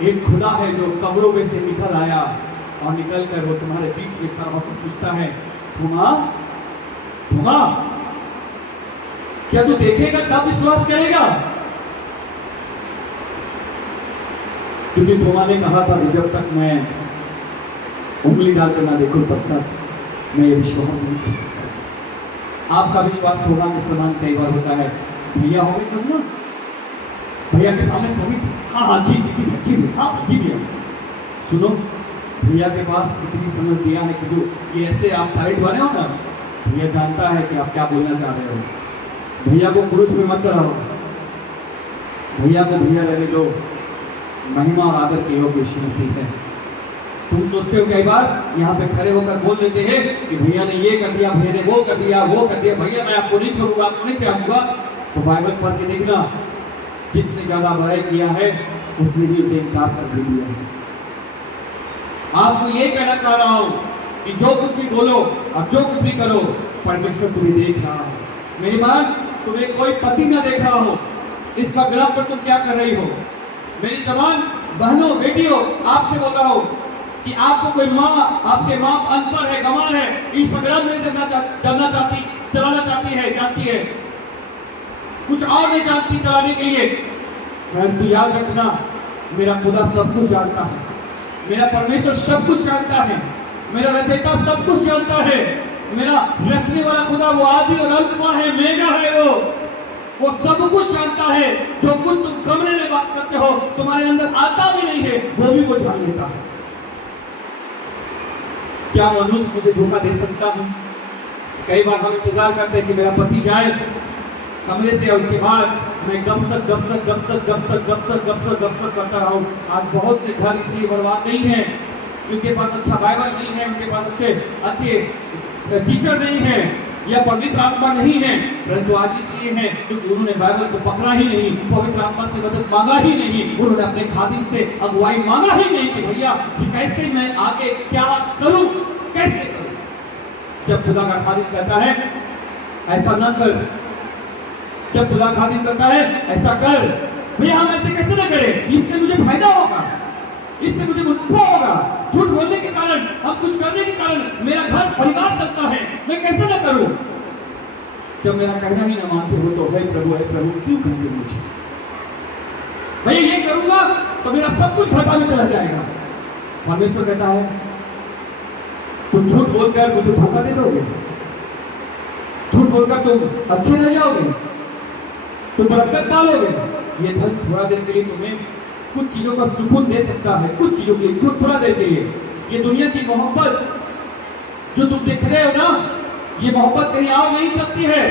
एक खुदा है जो कमरों में से निकल आया और निकल कर वो तुम्हारे बीच में खड़ा होकर पूछता है, थोमा, क्या तू देखेगा तब विश्वास करेगा? क्योंकि थोमा ने कहा था कि जब तक मैं उंगली डालकर ना देखूं तब तक मैं ये विश्वास नहीं कर सकता। आपका विश्वास थोमा के समान कई बार होता है, भैया हो गए करना, भैया के सामने पवित्र, हाँ जी, हाँ जी भैया। सुनो, भैया के पास इतनी समझ दिया है कि जो ये ऐसे आप टाइट बने हो ना, भैया जानता है कि आप क्या बोलना चाह रहे हो। भैया को क्रूस में मत चढ़ाओ, भैया को भैया रहने दो। महिमा और आदर के योग्य यीशु मसीह है। तुम सोचते हो कई बार यहाँ पे खड़े होकर बोल देते हैं कि भैया ने ये कर दिया, भैया ने वो कर दिया, भैया मैं आपको नहीं छोड़ूंगा, आपको नहीं त्यागूंगा। तो बाइबल पढ़ के देखना, जिसने ज्यादा बुराई किया है उसने भी उसे इनकार कर दिया है। आपको ये कहना चाह रहा हूँ कि जो कुछ भी बोलो और जो कुछ भी करो, परमेश्वर तुम्हें देख रहा है। मेरी बात, तुम्हें कोई पति ना देख रहा हो, इसका विलाप पर तुम क्या कर रही हो। मेरी जवान बहनों बेटियों, आपसे बोल रहा हूँ कि आपको कोई माँ, आपके माँ अनपढ़ है, गंवार है, इस संग्राम में चलाना चाहती है, जानती है, कुछ और नहीं जानती चलाने के लिए। परंतु याद रखना, मेरा खुदा सब कुछ जानता है, मेरा परमेश्वर सब कुछ जानता है, मेरा रचयिता सब कुछ जानता है। मेरा रचने वाला खुदा वो आदि और अल्फा है, मेगा है, वो सब कुछ जानता है। जो कुछ तुम कमरे में बात करते हो, तुम्हारे अंदर आता भी नहीं है, वो भी वो जान लेता है। क्या मनुष्य मुझे धोखा दे सकता है? कई बार हम इंतजार करते हैं कि मेरा पति जाए कमरे से, और उसके बाद मैं गपशप करता रहा हूँ। आज बहुत से घर इसलिए बर्बाद नहीं है, उनके पास अच्छा बाइबल नहीं है, उनके पास अच्छे टीचर नहीं है, या पवित्र आत्मा नहीं है, परंतु आज इसलिए है क्योंकि उन्होंने बाइबल को पकड़ा ही नहीं, पवित्र आत्मा से मदद मांगा ही नहीं, उन्होंने अपने खादिम से अगुवाई मांगा ही नहीं कि भैया कैसे मैं आगे क्या करूं, कैसे करूं। जब खुदा का खादिम कहता है ऐसा न कर, जब खुदा खादिम करता है ऐसा कर, भैया हम ऐसे कैसे न करें, इससे मुझे फायदा होगा, इससे मुझे मुनाफा होगा। झूठ बोलने के कारण, हम कुछ करने के कारण मेरा घर परिवार चलता है, मैं कैसे ना करूं। जब मेरा कहना ही ना मानते हो तो है प्रभु क्यों कहते मुझे, मैं ये करूंगा तो मेरा सब कुछ घाटा में चला जाएगा। परमेश्वर कहता है तुम झूठ बोलकर मुझे धोखा दे दोगे, झूठ बोलकर तुम अच्छे रह जाओगे, तुम बरकत पालोगे। ये धन थोड़ा देर के लिए तुम्हें कुछ चीजों का सुकून दे सकता है, कुछ चीजों के लिए, थोड़ा देर के लिए। ये दुनिया की मोहब्बत जो तुम देख रहे हो ना, ये मोहब्बत कहीं और नहीं चलती है,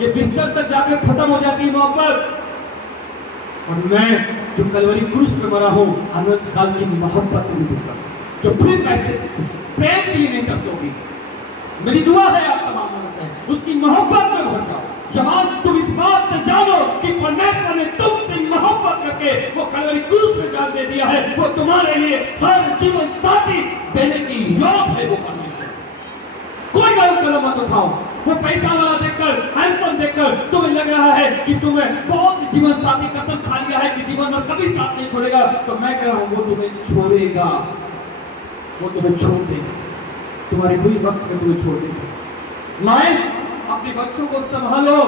ये बिस्तर तक जाकर खत्म हो जाती है मोहब्बत। और मैं जो कलवरी क्रूस पे मरा हूं, अनंत काल की मोहब्बत नहीं दूंगा, जो फिर कैसे प्रेम के लिए नहीं तरसोगी। मेरी दुआ है आप तमाम से, उसकी मोहब्बत में भर जाओ। जवान, तुम इस बात से जानो कि परमेश्वर ने तुमसे मोहब्बत करके वो कलवरी क्रूस पे जान दे दिया है, वो तुम्हारे लिए हर जीवन साथी देने की योग है वो परमेश्वर। कोई गलत कदम मत उठाओ। वो पैसा वाला देखकर, हैंडसम देखकर तुम्हें लग रहा है कि तुम्हें बहुत जीवन साथी कसम खा लिया है कि जीवन में कभी साथ नहीं छोड़ेगा, तो मैं कह रहा हूं वो तुम्हें छोड़ेगा, वो तुम्हें छोड़ देगा, तुम्हारे बुरी वक्त में तुम्हें छोड़ देगा। माए, अपने बच्चों को संभालो,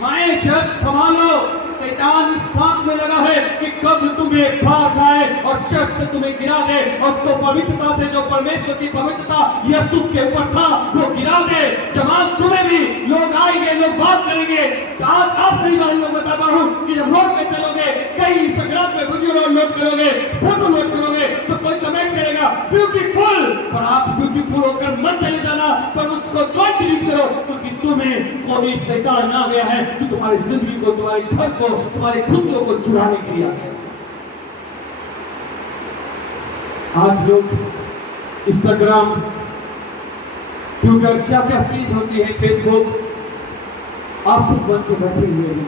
माए चर्च संभालो। शैतान इस काम में लगा है कि कब तुम्हें भाग आए और चर्च से तुम्हें गिरा दे, और तो पवित्रता से जो परमेश्वर की पवित्रता यीशु के ऊपर था वो गिरा दे। जवान, तुम्हें भी लोग आएंगे, लोग बात करेंगे। आज आप सही बात में बताता हूँ कि जब रोड पे चलोगे, कई संग्राम में वीडियो लोड करोगे, फोटो लोड करोगे, तो कोई कमेंट करेगा ब्यूटीफुल, पर आप ब्यूटीफुल होकर मत चले जाना, पर उसको डोंट डिलीट करो, क्योंकि तुम्हें कोई शैतान आ गया है जो तुम्हारी जिंदगी को, तुम्हारे घर को, तुम्हारी खुशियों को चुराने के लिए आ गया। आज लोग इंस्टाग्राम, ट्विटर, क्या क्या चीज होती है, फेसबुक, आशिक बन के बैठे हुए हैं।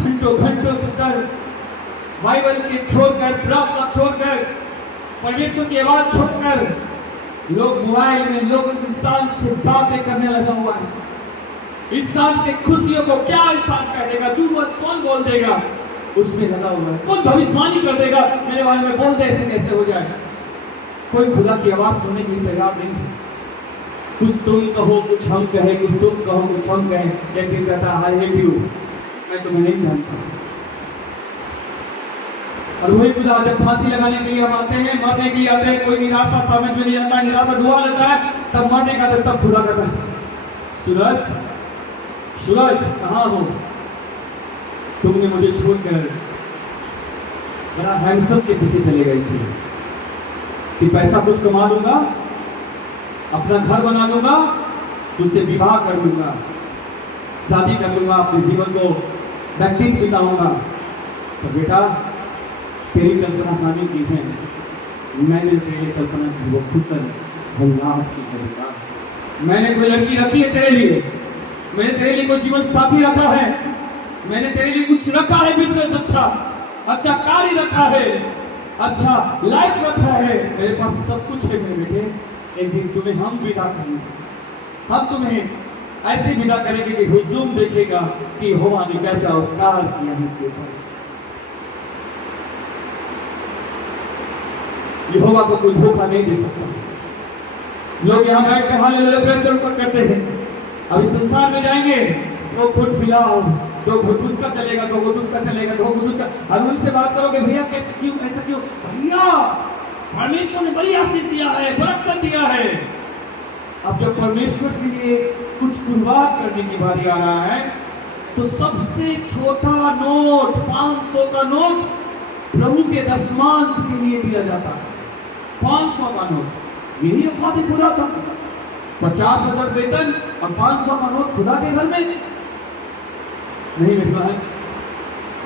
घंटों घंटों सिस्टर बाइबल के छोड़कर, प्रार्थना छोड़कर, परमेश्वर की आवाज छोड़कर लोग मोबाइल में लोग इंसान से बातें करने लगा हुआ है। इंसान के खुशियों को क्या इंसान कह देगा, तू मत कौन बोल देगा, उसमें लगा हुआ है। कौन भविष्यवाणी कर देगा मेरे बारे में, बोल दे ऐसे कैसे हो जाए। कोई खुदा की आवाज सुनने के लिए तैयार नहीं है। कुछ तुम कहो, कुछ हम कहें, कुछ तुम कहो, कुछ हम कहें। एक दिन कहता आई हेट यू, मैं तुम्हें नहीं जानता। और वही खुदा जब फांसी लगाने के लिए हम आते हैं, मरने के लिए आते हैं, कोई निराशा समझ में नहीं आता, निराशा डुबा लेता है, तब मरने का तब खुदा कहता है सूरज, सूरज कहाँ हो, तुमने मुझे छोड़कर बड़ा हैंडसम के पीछे चले गई थी। कि पैसा कुछ कमा लूंगा, अपना घर बना लूंगा, तुझसे विवाह कर लूंगा, शादी कर लूंगा, अपने जीवन को व्यतीत बिताऊंगा। तो बेटा, तेरी कल्पना हानि की है, मैंने तेरी कल्पना की वो कुशल लाभ की करूंगा। मैंने कोई लड़की रखी है तेरे लिए, मैंने तेरे लिए कोई जीवन साथी रखा है, मैंने तेरे लिए कुछ रखा है, बिजनेस अच्छा कार्य रखा है, अच्छा लाइफ रखा है, मेरे पास सब कुछ है मेरे बेटे। एक दिन तुम्हें हम विदा करेंगे, हम तुम्हें ऐसे विदा करेंगे कि हुजूम देखेगा कि यहोवा ने कैसा उपकार किया है इसके ऊपर। यहोवा को कोई धोखा नहीं दे सकता। लोग यहाँ बैठ कर हालेलुया करते हैं। अभी संसार में जाएंगे तो घुट पिलाओ, तो घुट उसका चलेगा, तो घुट उसका चलेगा, तो घुट उसका। अब उनसे बात करोगे, भैया कैसे क्यों, ऐसा क्यों? भैया परमेश्वर ने बड़ी आशीष दिया है, बरकत दिया है। अब जब परमेश्वर के लिए कुछ कुर्बान करने की बारी आ रहा है, तो सबसे छोटा नोट 500 का नोट प्रभु के दशमांश के लिए दिया जाता है। 500 का नोट, यही अपराधी खुदा था। 50,000 वेतन और 500 का नोट खुदा के घर में नहीं मिल रहा है।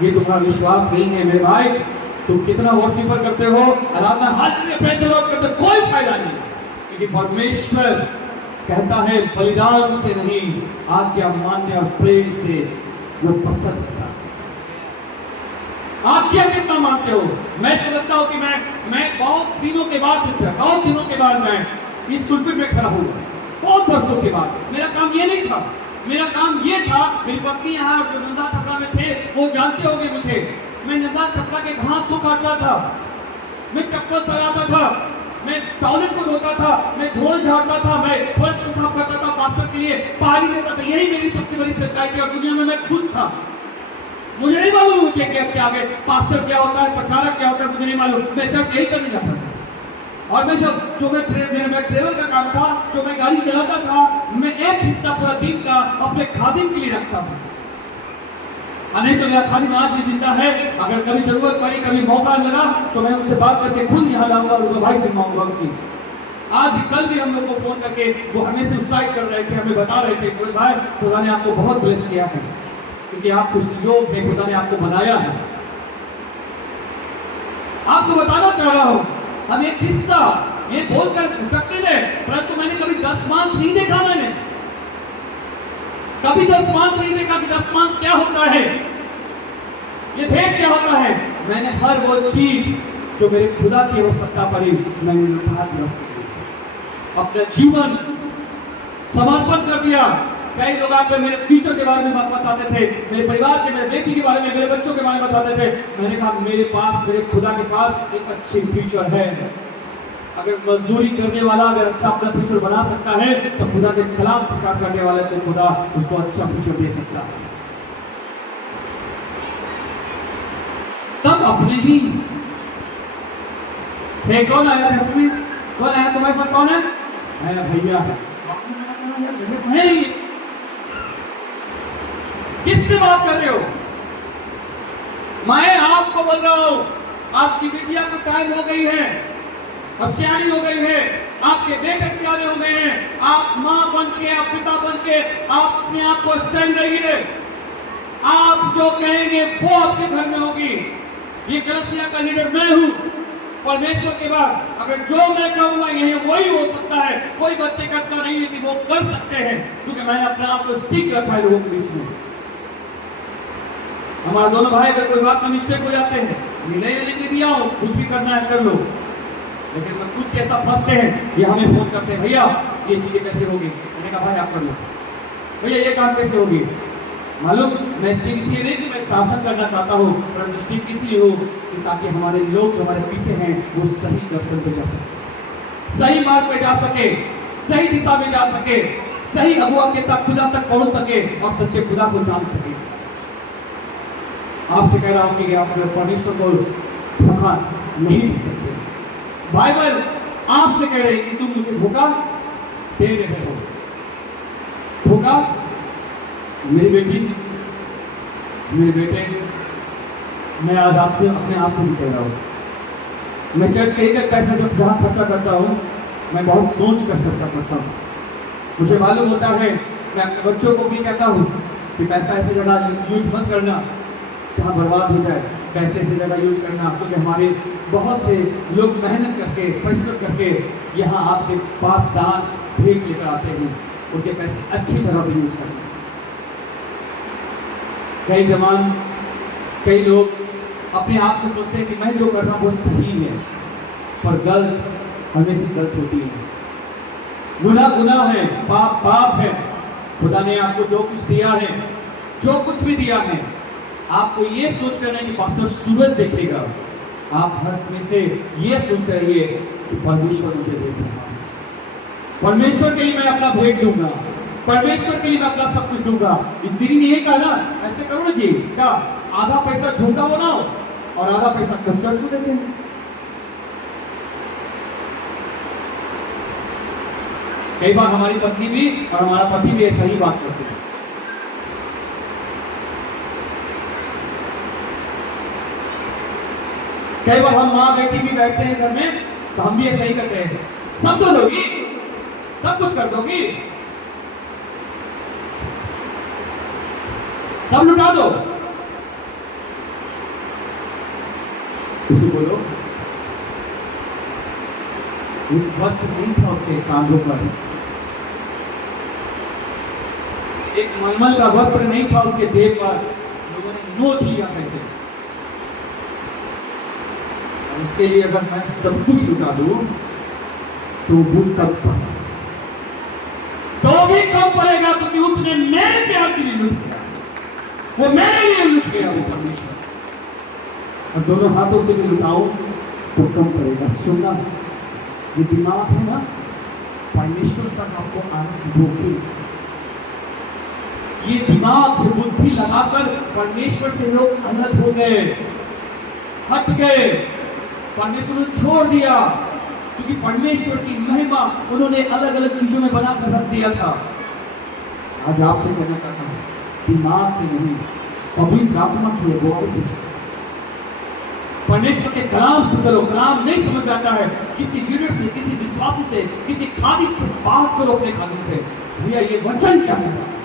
ये तुम्हारा विश्वास नहीं है मेरे भाई। तुम कितना वर्शिपर करते हो, आराधना हाथ में पैसे लोग करते, कोई फायदा नहीं, क्योंकि परमेश्वर कहता है बलिदान से नहीं, आज्ञा मान्य और प्रेम से वो पसंद करता है। आप क्या कितना मानते हो? मैं समझता हूं कि मैं बहुत दिनों के बाद सिस्टर, बहुत दिनों के बाद मैं इस पुलपिट में खड़ा हुआ, बहुत वर्षों के बाद। मेरा काम ये नहीं था, मेरा काम ये था, मेरी पत्नी यहाँ जो नंदा छपरा में थे वो जानते होंगे मुझे, मैं नंदा छपरा के घास को काटता था, मैं चप्पल सराता था, मैं टॉयलेट को धोता था, मैं झोल झाड़ता था, मैं फर्श को साफ करता था, पास्टर के लिए पानी देता था। यही मेरी सबसे बड़ी सच्चाई थी और दुनिया में मैं खुश था। मुझे नहीं मालूम मुझे क्या आगे पास्टर क्या होता है, प्रचारक क्या होता है, मुझे नहीं मालूम। मैं चर्च यही करने जाता था। और मैं जो मैं ट्रेवल का काम था, जो मैं गाड़ी चलाता था, मैं एक हिस्सा पूरा दिन का अपने खादिम के लिए रखता था। नहीं तो मेरा खादिम आज भी जिंदा है। अगर कभी जरूरत पड़ी, कभी मौका मिला, तो मैं उनसे बात करके खुद यहाँ लाऊंगा और उनका भाई से मांगूंगा उनकी। आज भी, कल भी हम लोग को फोन करके वो हमें से उत्साहित कर रहे थे, हमें बता रहे थे सूरज भाई खुदा ने आपको बहुत ब्लेस किया है, क्योंकि आप कुछ योग है, खुदा ने आपको बनाया है। आपको बताना चाह रहा हूं, हम एक हिस्सा ये बोलकर उठकते रहे, परंतु मैंने कभी दशमांश नहीं देखा। मैंने कभी दशमांश नहीं देखा कि दशमांश क्या होता है, ये भेंट क्या होता है। मैंने हर वो चीज जो मेरे खुदा की आवश्यकता पड़ी, मैंने उठा दिया, अपना जीवन समर्पण कर दिया। कई लोग आकर मेरे फ्यूचर के बारे में बात बताते थे, मेरे परिवार के, मेरे बेटी के बारे में, मेरे बच्चों के बारे में बताते थे। मैंने कहा मेरे पास, मेरे खुदा के पास एक अच्छी फ्यूचर है। अगर मजदूरी करने वाला अगर अच्छा अपना फ्यूचर बना सकता है, तो खुदा के खिलाफ प्रचार करने वाले को खुदा उसको अच्छा फ्यूचर दे सकता है। सब अपने ही है। कौन आया चर्च में? कौन आया तुम्हारे साथ? कौन है? भैया है। किससे बात कर रहे हो? मैं आपको बोल रहा हूं, आपकी बिटिया को टाइम हो गई है और सियानी हो गई है, आपके बेटे प्यारे हो गए हैं, आप मां बन के, आप पिता बन के, आप अपने आप को स्टैंड रहिए। आप जो कहेंगे वो आपके घर में होगी। ये कलीसिया का लीडर मैं हूं परमेश्वर के बाद। अगर जो मैं कहूंगा यही वही हो सकता है। कोई बच्चे करता नहीं है कि वो कर सकते हैं, क्योंकि मैंने अपने आप को ठीक रखा है लोगों के बीच में। हमारे दोनों भाई अगर कोई बात में मिस्टेक हो जाते हैं, नहीं लेके दिया हूं, कुछ भी करना है कर लो, लेकिन कुछ ऐसा फंसते हैं, ये हमें फोन करते हैं, भैया ये चीजें कैसे होगी। मैंने कहा भाई आप कर लो, भैया ये काम कैसे होगी। मालूम मैं स्टिक इसलिए नहीं कि मैं शासन करना चाहता हूँ, परंतु स्टिक इसलिए हो कि ताकि हमारे लोग जो हमारे पीछे हैं वो सही दर्शन पे जा सके, सही मार्ग पे जा सके, सही दिशा में जा सके, सही अगुआ के तक खुदा तक पहुंच सके और सच्चे खुदा को जान सके। आपसे कह रहा हूं कि आप परमेश्वर को धोखा नहीं दे सकते। बाइबल आपसे कह रहे कि तुम मुझे धोखा दे रहे हो। धोखा मेरी बेटी, मेरे बेटे, मैं आज आपसे अपने आप से भी कह रहा हूं, मैं चर्च के एक पैसा जब जहाँ खर्चा करता हूँ, मैं बहुत सोच कर खर्चा करता हूँ। मुझे मालूम होता है, मैं अपने बच्चों को भी कहता हूँ कि पैसा ऐसी जगह यूज मत करना जहाँ बर्बाद हो जाए, पैसे ऐसी जगह यूज करना, क्योंकि हमारे बहुत से लोग मेहनत करके परिश्रम करके यहाँ आपके पास दान भेंट लेकर आते हैं, उनके पैसे अच्छी जगह पर यूज करना। कई जवान, कई लोग अपने आप को सोचते हैं कि मैं जो कर रहा हूँ वो सही है, पर गलत हमेशा गलत होती है। गुनाह गुनाह है, पाप पाप है। खुदा ने आपको जो कुछ दिया है, जो कुछ भी दिया है, आपको ये सोच कर नहीं कि पास्टर सूरज देखेगा, आप हर समय से ये सोचते रहिए कि परमेश्वर मुझे देख रहा है, परमेश्वर के लिए मैं अपना भेंट दूंगा, परमेश्वर के लिए मैं अपना सब कुछ दूंगा। स्त्री ने ये कहा ना, ऐसे करो ना जी, क्या आधा पैसा झूठा बनाओ और आधा पैसा चर्च को देते हैं। कई बार हमारी पत्नी भी और हमारा पति भी ऐसा ही बात करते हैं। कई बार हम माँ बेटी भी बैठते हैं घर में, तो हम भी ऐसा ही करते हैं, सब तो दोगी, सब कुछ कर दोगी, सब लुटा दो। किसी बोलो, एक वस्त्र नहीं था उसके कांधों पर, एक मलमल का वस्त्र नहीं था उसके देह पर, लोगों ने नोच लिया पैसे। और उसके लिए अगर मैं सब कुछ लुटा दूं तो वो तब तो भी कम पड़ेगा, क्योंकि उसने मेरे प्यार के लिए लूट किया, वो मेरे लिए लूट गया, वो परमेश्वर। और दोनों हाथों से भी लुटाओ तो कम पड़ेगा। सुनना, ये दिमाग है ना, परमेश्वर तक आपको आने से रोके। ये दिमाग बुद्धि लगाकर परमेश्वर से लोग अलग हो गए, हट गए, परमेश्वर ने छोड़ दिया, क्योंकि परमेश्वर की महिमा उन्होंने अलग अलग चीजों में बनाकर रख दिया था। आज आपसे कहना चाहता हूं, दिमाग से नहीं, पवित्र आत्मा की अगुवाई से चलो, परमेश्वर के कलाम से चलो। कलाम नहीं समझ में आता है, किसी लीडर से, किसी विश्वासी से, किसी खादिक से बात करो, अपने खादिक से, भैया ये वचन क्या कह रहा है,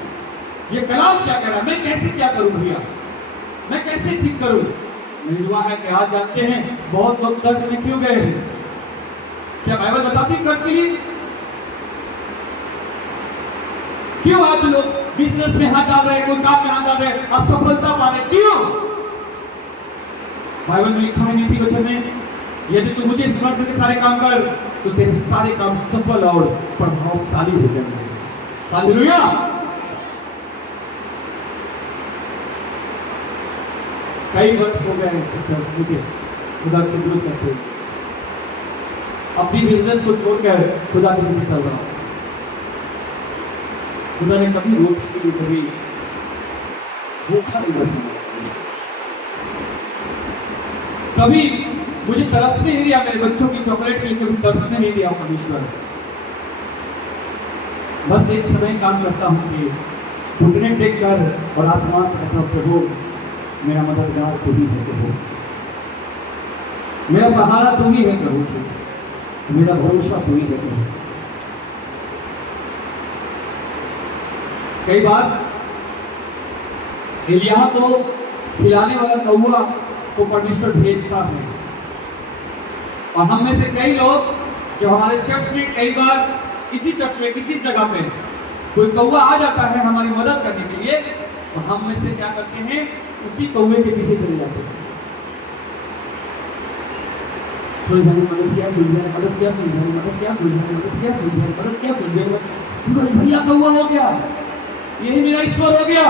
ये कलाम क्या कह रहा है, मैं कैसे क्या करूं भैया, मैं कैसे ठीक करूं। मेरी दुआ है कि आज जानते हैं बहुत लोग कर्ज में क्यों गए हैं। क्या बाइबल बताती है कर्ज के लिए क्यों आज लोग बिजनेस में हाथ डाल रहे हैं, कोई काम में हाथ डाल रहे हैं, असफलता पा रहे, क्यों? बाइबल में लिखा है नीति वचन में, यदि तू मुझे स्मरण करके सारे काम कर तो तेरे सारे काम सफल और प्रभावशाली हो जाएंगे। हालेलुया। कई वर्ष हो गए सिस्टर मुझे खुदा की जरूरत करते हुए, अपनी बिजनेस को छोड़कर खुदा के पीछे चल रहा हूं। खुदा ने कभी रोटी के लिए कभी भूखा नहीं बैठा, कभी मुझे तरसने नहीं दिया, मेरे बच्चों की चॉकलेट के लिए कभी तरसने नहीं दिया परमेश्वर। बस एक समय काम करता हूं कि घुटने टेक कर और आसमान से कहता हूं, प्रभु मेरा मददगार तू ही है प्रभु, मेरा सहारा तू ही है प्रभु जी, मेरा भरोसा तू ही है प्रभु। कई बार एलिय्याह को खिलाने वाला कौवा को परमेश्वर भेजता है, और हम में से कई लोग जब हमारे चर्च में, कई बार इसी चर्च में किसी जगह पे कोई कौवा आ जाता है हमारी मदद करने के लिए, तो हम में से क्या करते हैं, उसी कौवे के पीछे चले जाते हैं। सूरज भाई ने मदद किया, सूरज भाई ने मदद किया, सूरज भाई ने मदद किया, सूरज भाई ने मदद किया, सूरज भाई ने मदद किया, सूरज भैया कौवा हो गया, यही मेरा ईश्वर हो गया,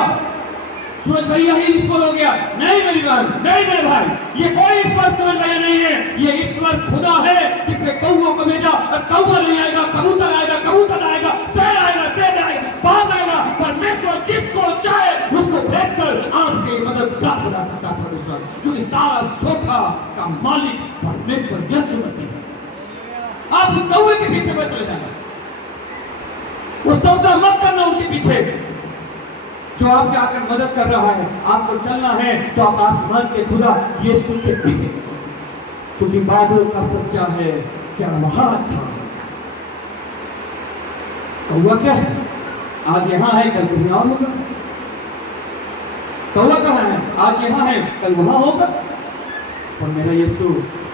सूरज भैया ही ईश्वर हो गया। नहीं मेरी बहन, नहीं मेरे भाई, ये कोई ईश्वर सूरज भैया नहीं है, ये ईश्वर खुदा है जिसने कौवों को भेजा। और कौवा नहीं आएगा, कबूतर आएगा, कबूतर आएगा, शेर आएगा, तेज आएगा, बाघ आएगा, परमेश्वर जिसको चाहे उसको भेजकर आपकी मददगार बना सकता है परमेश्वर, क्योंकि सारा सोफा का मालिक परमेश्वर यीशु मसीह है। आप उस कौवे के पीछे मत चले जाना, वो सौदा मत करना उनके पीछे जो आपके आकर मदद कर रहा है। आपको चलना है तो आप आसमान के खुदा यीशु के पीछे चलो। क्योंकि बादल का सच्चा है, चरवाहा अच्छा है। कौवा क्या है? आज यहाँ है, कल कहीं और होगा। कौवा कहाँ है? आज यहाँ है, कल वहां होगा। और मेरा यीशु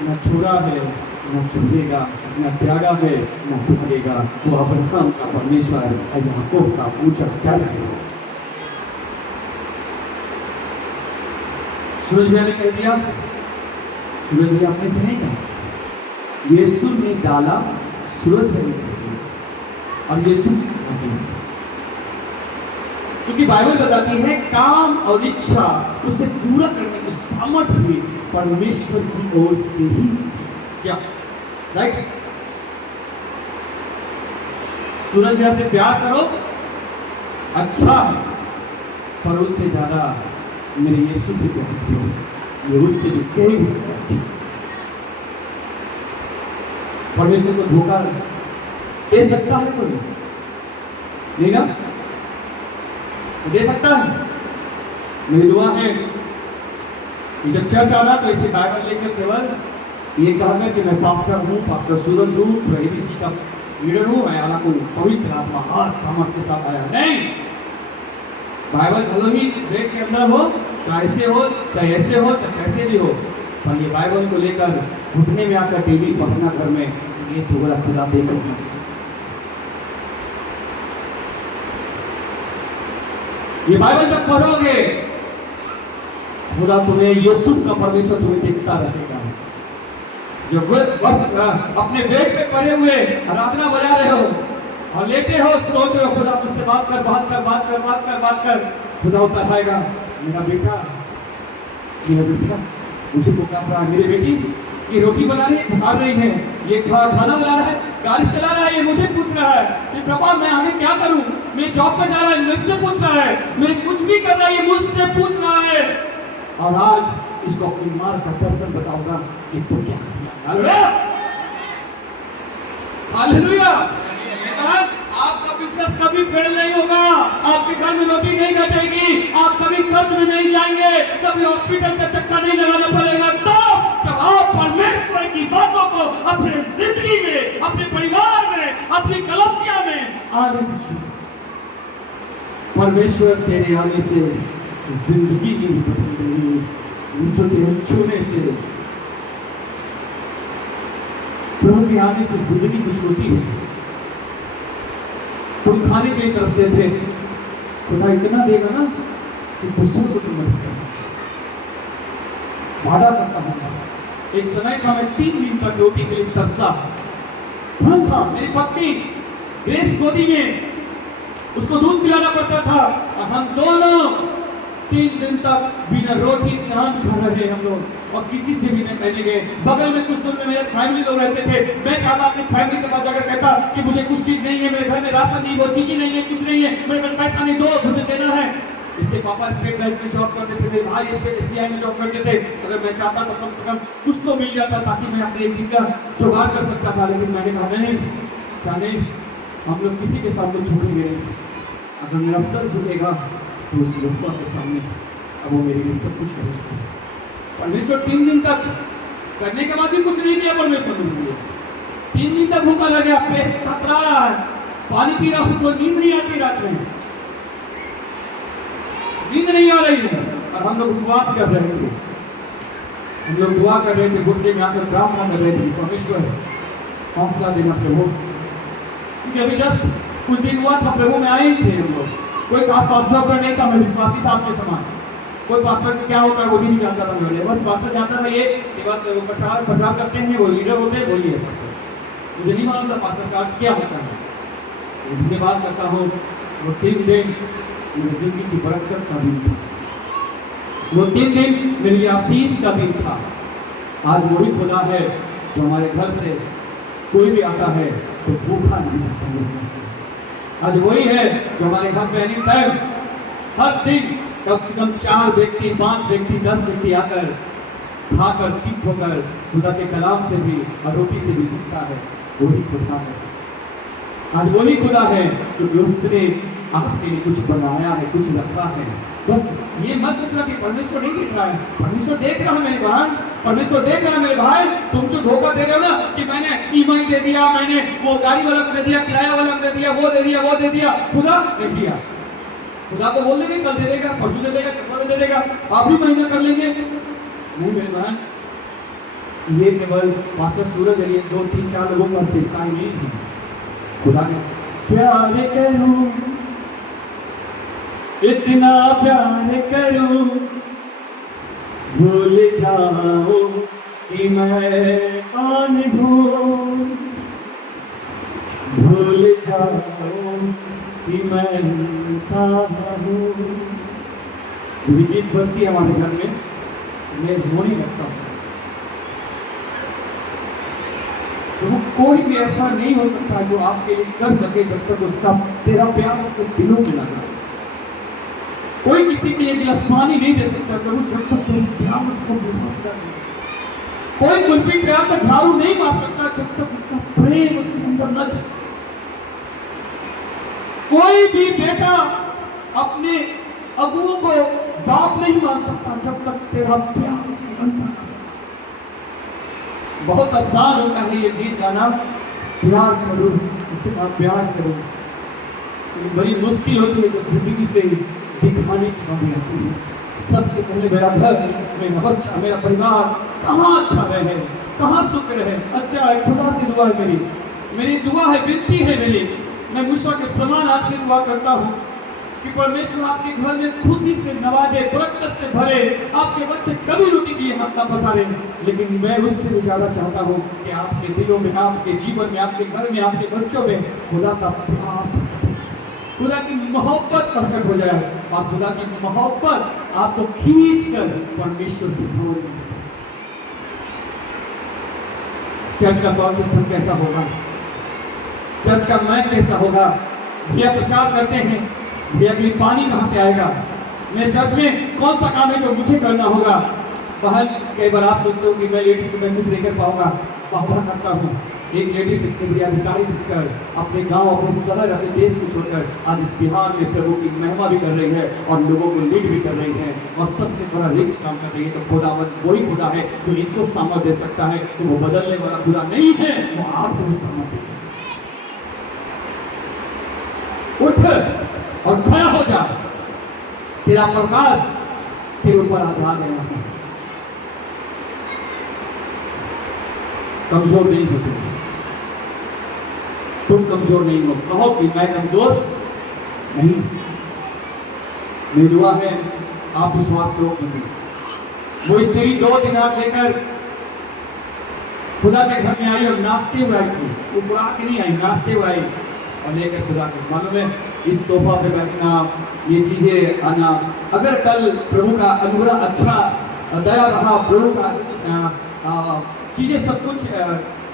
न छोड़ा है, न छोड़ेगा, न त्यागा है, न त्यागेगा। वो अब्राहम का परमेश्वर और याकूब का ऊंचा क्या है। सूरज भैया ने कह दिया, सूरज भैया अपने से नहीं कहा, यीशु ने डाला, सूरज भैया ने कह दिया, और यीशु क्योंकि बाइबल बताती है काम और इच्छा उसे पूरा करने की सामर्थ्य भी परमेश्वर की ओर से ही। क्या राइट? सूरज भैया से प्यार करो, अच्छा है, पर उससे ज्यादा मेरे यीशु से प्यार करो, ये उससे भी कई गुना अच्छा। परमेश्वर को धोखा दे सकता है कोई? नहीं ना? दे सकता है? मेरी दुआ है कि जब चर्च आना तो इसे बाइबल लेकर केवल ये कहकर कि मैं पास्टर हूँ, पास्टर सूरज हूँ, एबीसी का लीडर हूँ, मैं हालांकि पवित्र आत्मा हर सामर्थ के साथ आया नहीं। बाइबल भले ही ब्रेक के अंदर हो, चाहे ऐसे हो, चाहे ऐसे हो, चाहे कैसे भी हो, पर ये बाइबल को लेकर घुटने में आकर टीवी पढ़ना घर में, ये तो बड़ा खुदा देकर ये बाइबल जब पढ़ोगे, खुदा तुम्हें, यीशु का परमेश्वर तुम्हें देखता रहेगा। जब बस अपने बेड पे पड़े हुए आराधना बजा रहे हो और लेटे हो, सोच रहे हो खुदा मुझसे बात कर, खुदा उत्तर आएगा, मेरा बेटा मुझे पुकार रहा है, मेरी बेटी ये रोटी बना रही है, पुकार रही है, ये खाना बना रहा है, गाड़ी चला रहा है, ये मुझे पूछ रहा है कि पापा मैं आगे क्या करूं, मैं जॉब पर जा रहा है, मुझसे पूछ रहा है, मैं कुछ भी कर रहा है, ये मुझसे पूछ रहा है। और आज इसको अपनी मां का दर्शन बताऊंगा, इसको क्या करना है। हालेलुया। आपका बिजनेस कभी फेल नहीं होगा, आपके घर में रोटी नहीं घटेगी, आप कभी कर्ज में नहीं जाएंगे, कभी हॉस्पिटल का चक्कर नहीं लगाना पड़ेगा। तो जब आप परमेश्वर की बातों को अपने जिंदगी में, अपने परिवार में, अपनी कलीसिया में आने दीजिए, परमेश्वर तेरे आने से जिंदगी नहीं बदल रही, यीशु के छूने से, प्रभु के आने से जिंदगी कुछ होती है। तुम खाने के लिए तरसते थे, खुदा इतना देगा ना कि दूसरों को तुम मदद करना। वादा करता हूँ, एक समय था मैं 3 दिन तक रोटी के लिए तरसा, भूखा। मेरी पत्नी ग्रेस गोदी में, उसको दूध पिलाना पड़ता था, और हम दोनों 3 दिन तक बिना रोटी स्नान कर रहे हम लोग, और किसी से भी नहीं कहने गए। बगल में कुछ दूर में मेरे फैमिली लोग रहते थे, मैं चाहता अपनी फैमिली के पास जाकर कहता कि मुझे कुछ चीज नहीं है, मेरे घर में राशन नहीं, वो चीज ही नहीं है, कुछ नहीं है, मेरे पास पैसा नहीं, दो मुझे देना है। इसके पापा स्टेट बैंक में जॉब करते थे, मेरे भाई SBI में जॉब करते थे। अगर मैं चाहता तो कम से कम कुछ तो मिल जाता ताकि मैं अपने एक दिन का जुगाड़ कर सकता था, लेकिन मैंने कहा नहीं, जाने हम लोग किसी के सामने झुकेंगे नहीं। अगर मेरा सर झुकेगा तो उस लोगों के सामने अब वो मेरे लिए सब कुछ करेगा। परमेश्वर 3 दिन तक करने के बाद भी कुछ नहीं किया परमेश्वर ने। 3 दिन तक भूखा लग गया, पेट थक रहा है, पानी पी रहा, उसको नींद नहीं आती, रात में नींद नहीं आ रही है, और हम लोग उपवास कर रहे थे, हम लोग दुआ कर रहे थे, घुटने में आकर प्रार्थना कर रहे थे, परमेश्वर हौसला देना प्रभु। क्योंकि अभी जस्ट कुछ दिन हुआ था, प्रभु में आए ही थे हम लोग, कोई पास्टर नहीं था, मैं विश्वासी था आपके समान। कोई पास्टर क्या होता है वो भी नहीं जानता था मैं, बस पास्टर जानता था ये कि बस वो प्रचार करते हैं, वो लीडर होते हैं, वही है। मुझे नहीं मालूम था पास्टर का क्या होता है। धन्यवाद करता हूँ, वो 3 दिन मेरी जिंदगी की बरकत का दिन था, वो 3 दिन मेरी आशीष का दिन था। आज वही खुदा है जो हमारे घर से कोई भी आता है तो भूखा नहीं जाता है। आज वही है जो हमारे घर में एनी टाइम हर दिन कम से कम 4 व्यक्ति, 5 व्यक्ति, 10 व्यक्ति आकर खाकर ठीक होकर खुदा के कलाम से भी और रोटी से भी जीतता है। वही खुदा है, आज वही खुदा है क्योंकि उसने आपके लिए कुछ बनाया है, कुछ रखा है। बस ये मत सोचना कि परमेश्वर नहीं देख रहा है, परमेश्वर देख रहा है मेरी बहन, परमेश्वर देख रहा है मेरे भाई। तुम जो धोखा दे रहे हो ना कि मैंने ईएमआई दे दिया, मैंने वो गाड़ी वाला को दे दिया, किराया वाला को दे दिया, वो दे दिया, वो दे दिया, खुदा दे दिया। खुदा को बोल देंगे कल दे देगा, परसों दे देगा, कल दे देगा, आप भी महीना कर लेंगे। नहीं मेरे बहन, ये केवल पास्टर सूरज अली 2, 3, 4 लोगों का सिखाई नहीं थी। खुदा ने प्यार करूं, इतना प्यार करूं, भूल जाओ कि मैं कौन हूं, भूल जाओ कि मैं कौन हूं। जो भी गीत बजती है हमारे घर में, मैं रोने लगता हूँ। तो वो कोई भी ऐसा नहीं हो सकता जो आपके लिए कर सके जब तक उसका तेरा प्यार उसके दिलों में लगा। कोई किसी के लिए गिलास पानी नहीं दे सकता प्रभु जब तक तेरा प्यार उसको बेबस कर दे। कोई कुलपी प्यार का झाड़ू नहीं मार सकता जब तक उसका प्रेम उसके अंदर न चले। कोई भी बेटा अपने अगुओं को बाप नहीं मान सकता जब तक तेरा प्यार उसके अंदर न चले। बहुत आसान होता है ये गीत गाना, प्यार करो, इतना प्यार करो। बड़ी मुश्किल होती है जब जिंदगी से दिखाने की बात आती है। सबसे पहले मेरा घर, मेरा बच्चा, मेरा परिवार कहाँ अच्छा रहे, कहाँ सुख रहे। अच्छा है, खुदा से दुआ है मेरी दुआ है, विनती है मेरी। मैं मूसा के समान आपसे दुआ करता हूँ कि परमेश्वर आपके घर में खुशी से नवाजे, बरकत से भरे। आपके बच्चे कभी रोटी के लिए हाथ ना पसारे, लेकिन मैं उससे भी ज्यादा चाहता हूँ कि आपके दिलों में, आपके जीवन में, आपके घर में, आपके बच्चों में खुदा का प्यार, खुदा की मोहब्बत प्रकट हो जाए और खुदा की मोहब्बत आपको खींच कर परमेश्वर की ओर। चर्च का साउंड सिस्टम कैसा होगा, चर्च का मैप कैसा होगा। भैया प्रचार करते हैं, भैया के लिए पानी कहाँ से आएगा, मेरे चर्च में कौन सा काम है जो मुझे करना होगा। बहन, कई बार आप सोचते हो कि मैं लेडीज को मैं कुछ नहीं कर पाऊंगा, वादा करता हूँ एक लेडीज सेक्रेटरी अधिकारी बनकर अपने गांव, अपने शहर, अपने देश को छोड़कर आज इस बिहार में प्रभु की महिमा भी कर रही है और लोगों को लीड भी कर रही है और सबसे बड़ा रिक्स काम कर रही है। तो खुदावन वही खुदा है जो इनको सामर्थ दे सकता है। तो वो बदलने वाला खुदा नहीं है, वो आपको भी सामर्थ देगा। उठ और खड़ा हो जा, तेरा प्रकाश तेरे ऊपर आज आ गया है। कमजोर नहीं होते, तुम कमजोर नहीं हो। कहो कि मैं कमजोर नहीं। मेरी दुआ है आप विश्वास से होंगे। वो स्त्री 2 दिनार लेकर खुदा के घर में आई और नाचते हुए आई थी। वो बुरा के नहीं आई, नाचते हुए आई और लेकर खुदा के। मालूम है इस तोहफा पे बैठना, ये चीजें आना, अगर कल प्रभु का अनुग्रह अच्छा दया रहा, प्रभु का चीजें सब कुछ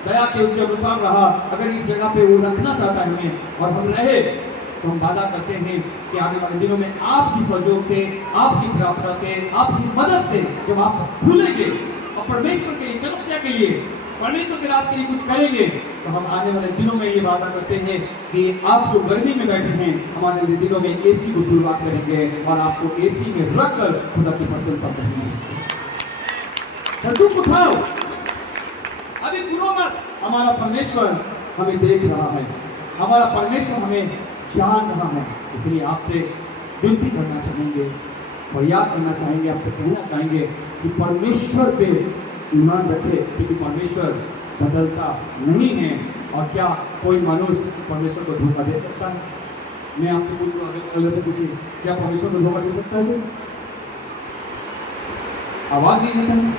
दया के उसके अनुसार रहा, अगर इस जगह पे वो रखना चाहता है हमें और हम रहे, तो हम वादा करते हैं कि आने वाले दिनों में आपकी सहयोग से, आपकी प्रार्थना से, आपकी मदद से जब आप भूलेंगे और परमेश्वर के लिए, कलीसिया के लिए, परमेश्वर के राज के लिए कुछ करेंगे, तो हम आने वाले दिनों में ये वादा करते हैं कि आप जो गर्मी में बैठे हैं, हमारे वाले दिनों में एसी को शुरुआत करेंगे और आपको एसी में रखकर खुदा की प्रशंसा करेंगे। तुम उठाओ, अभी गुरु मत। हमारा परमेश्वर हमें देख रहा है, हमारा परमेश्वर हमें जान रहा है। इसलिए आपसे विनती करना चाहेंगे और याद करना चाहेंगे, आपसे कहना चाहेंगे कि परमेश्वर पे ईमान रखे, क्योंकि परमेश्वर बदलता नहीं है। और क्या कोई मनुष्य परमेश्वर को धोखा दे सकता है? मैं आपसे पूछूं, अगले से पूछिए, क्या परमेश्वर को धोखा दे सकता है? आवाज नहीं देता है,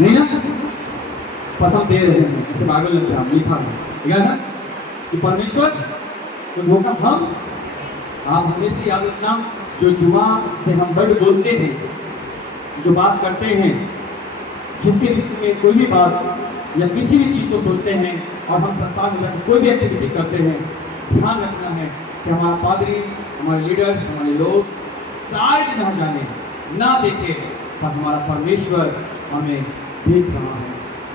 नहीं ना? पर हम दे रहे हैं, इसे बाइबल में क्या लिखा है, ठीक है ना, कि परमेश्वर को धोखा हम, आप हमेशा याद रखना, जो जुबान से हम वर्ड बोलते हैं, जो बात करते हैं, जिसके विषय में कोई भी बात या किसी भी चीज को सोचते हैं और हम संसार में जाकर कोई भी एक्टिविटी करते हैं, ध्यान रखना है कि हमारा पादरी, हमारे लीडर्स, हमारे लोग शायद ना जाने, ना देखे, पर हमारा परमेश्वर हमें देख रहा है।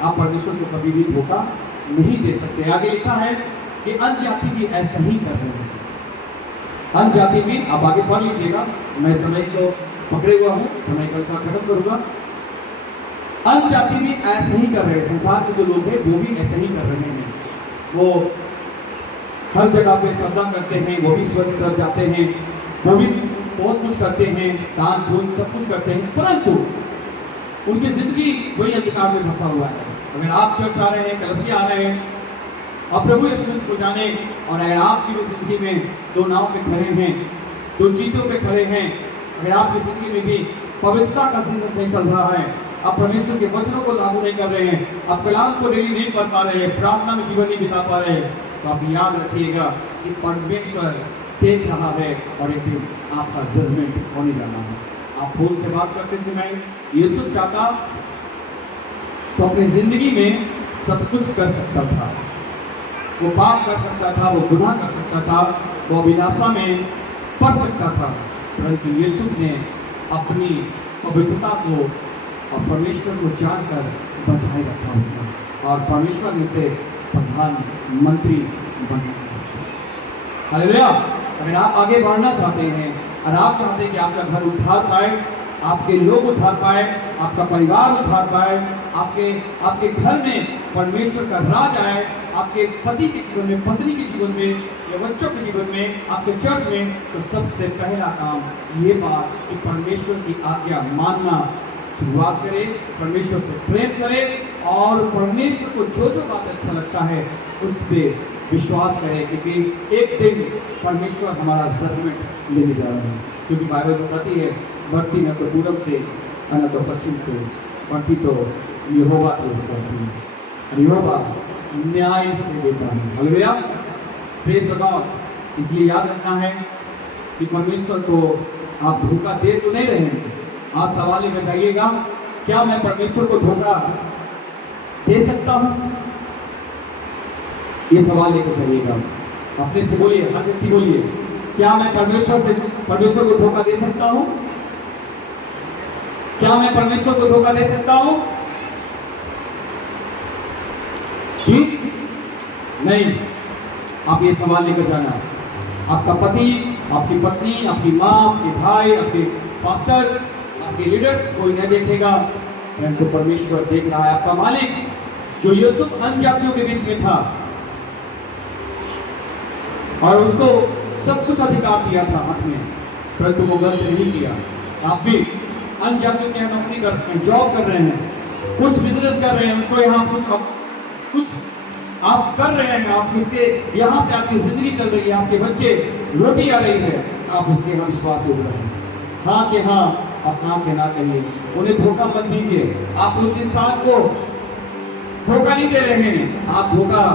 आप परमेश्वर को कभी भी धोखा नहीं दे सकते। आगे लिखा है कि अन्य जाति भी ऐसा ही कर रहे हैं। अन्य जाति में आप आगे पढ़ लीजिएगा, मैं समय को पकड़े हुआ हूँ, समय का अनुसार खत्म करूंगा। अन्य जाति भी ऐसा ही कर रहे हैं, संसार के जो लोग हैं वो भी ऐसा ही कर रहे हैं। वो हर जगह पे श्रद्धा करते हैं, वो भी ईश्वर की तरफ जाते हैं, वो भी बहुत कुछ करते हैं, दान पुण्य सब कुछ करते हैं, परंतु उनकी जिंदगी वही अंधकार में फंसा हुआ है। अगर आप चर्च आ रहे हैं, कलसिया आ रहे हैं, आप प्रभु यीशु मसीह को जाने, और अगर आपकी भी जिंदगी में दो नाव पे खड़े हैं, दो चीतों पे खड़े हैं, अगर आपकी जिंदगी में भी पवित्रता का जिंदगी नहीं चल रहा है, आप परमेश्वर के वचनों को लागू नहीं कर रहे हैं, आप कलाम को डेली नहीं पढ़ पा रहे हैं, प्रार्थना में जीवन नहीं बिता पा रहे हैं, तो आप याद रखिएगा कि परमेश्वर देख रहा है और एक दिन आपका जजमेंट होने जाना है। आप फोन से बात करते समय यीशु चाहता तो अपनी जिंदगी में सब कुछ कर सकता था, वो पाप कर सकता था, वो गुनाह कर सकता था, वो अभिलाषा में पड़ सकता था, परंतु यीशु ने अपनी पवित्रता को और परमेश्वर को जानकर बचाए रखा उसने, और परमेश्वर ने उसे प्रधानमंत्री बनाया। हालेलुया। अगर आप आगे बढ़ना चाहते हैं और आप चाहते हैं कि आपका घर उद्धार पाए, आपके लोग उद्धार पाए, आपका परिवार उद्धार पाए, आपके घर में परमेश्वर का राज आए, आपके पति के जीवन में, पत्नी के जीवन में, या बच्चों के जीवन में, आपके चर्च में, तो सबसे पहला काम ये बात कि परमेश्वर की आज्ञा मानना शुरुआत करें, परमेश्वर से प्रेम करें और परमेश्वर को जो जो बात अच्छा लगता है उस पर विश्वास करें, क्योंकि एक दिन परमेश्वर हमारा जजमेंट लेने जा रहे हैं। क्योंकि बाइबल बताती है, बढ़ती न तो पूरब से न तो पश्चिम से, बढ़ती तो यहोवा की ओर से, यहोवा न्याय से देता है। Hallelujah, praise the God. इसलिए याद रखना है कि परमेश्वर को आप धोखा दे तो नहीं रहे हैं। आज सवाल लेकर जाइएगा, क्या मैं परमेश्वर को धोखा दे सकता हूँ? ये सवाल लेकर जाइएगा, अपने से बोलिए, हर व्यक्ति बोलिए, क्या मैं परमेश्वर को धोखा दे सकता हूँ? क्या मैं परमेश्वर को धोखा दे सकता हूँ? जी नहीं। आप ये सवाल लेकर जाना, आपका पति, आपकी पत्नी, आपकी माँ, आपके भाई, आपके पास्टर, आपके लीडर्स कोई नहीं देखेगा, परंतु परमेश्वर देख रहा है। आपका मालिक जो यूसुफ अन्य जातियों के बीच में था और उसको सब कुछ अधिकार दिया था हाथ में, परंतु वो गलत नहीं किया। आप भी अन्य जातियों के यहाँ नौकरी कर रहे हैं, जॉब कर रहे हैं, कुछ बिजनेस कर रहे हैं, उनको यहाँ कुछ आप कर रहे हैं, आप उसके यहाँ से आपकी जिंदगी चल रही है, आपके बच्चे रोटी आ रही है, आप उसके यहाँ विश्वास उठ रहे हैं। हाँ कि हाँ, आप नाम के ना कहिए, उन्हें धोखा मत दीजिए। आप उस इंसान को धोखा नहीं दे रहे हैं, आप धोखा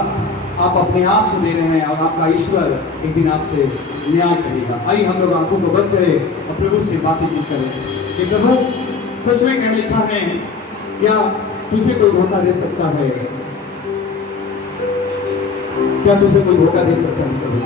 आप अपने आप को दे रहे हैं, और आपका ईश्वर एक दिन आपसे न्याय करेगा। आइए हम लोग आंखों को बंद करें और प्रभु से बातचीत करें कि प्रभु सच में क्या लिखा है, क्या तुझे कोई धोखा दे सकता है? क्या तुझे कोई धोखा दे सकता है प्रभु?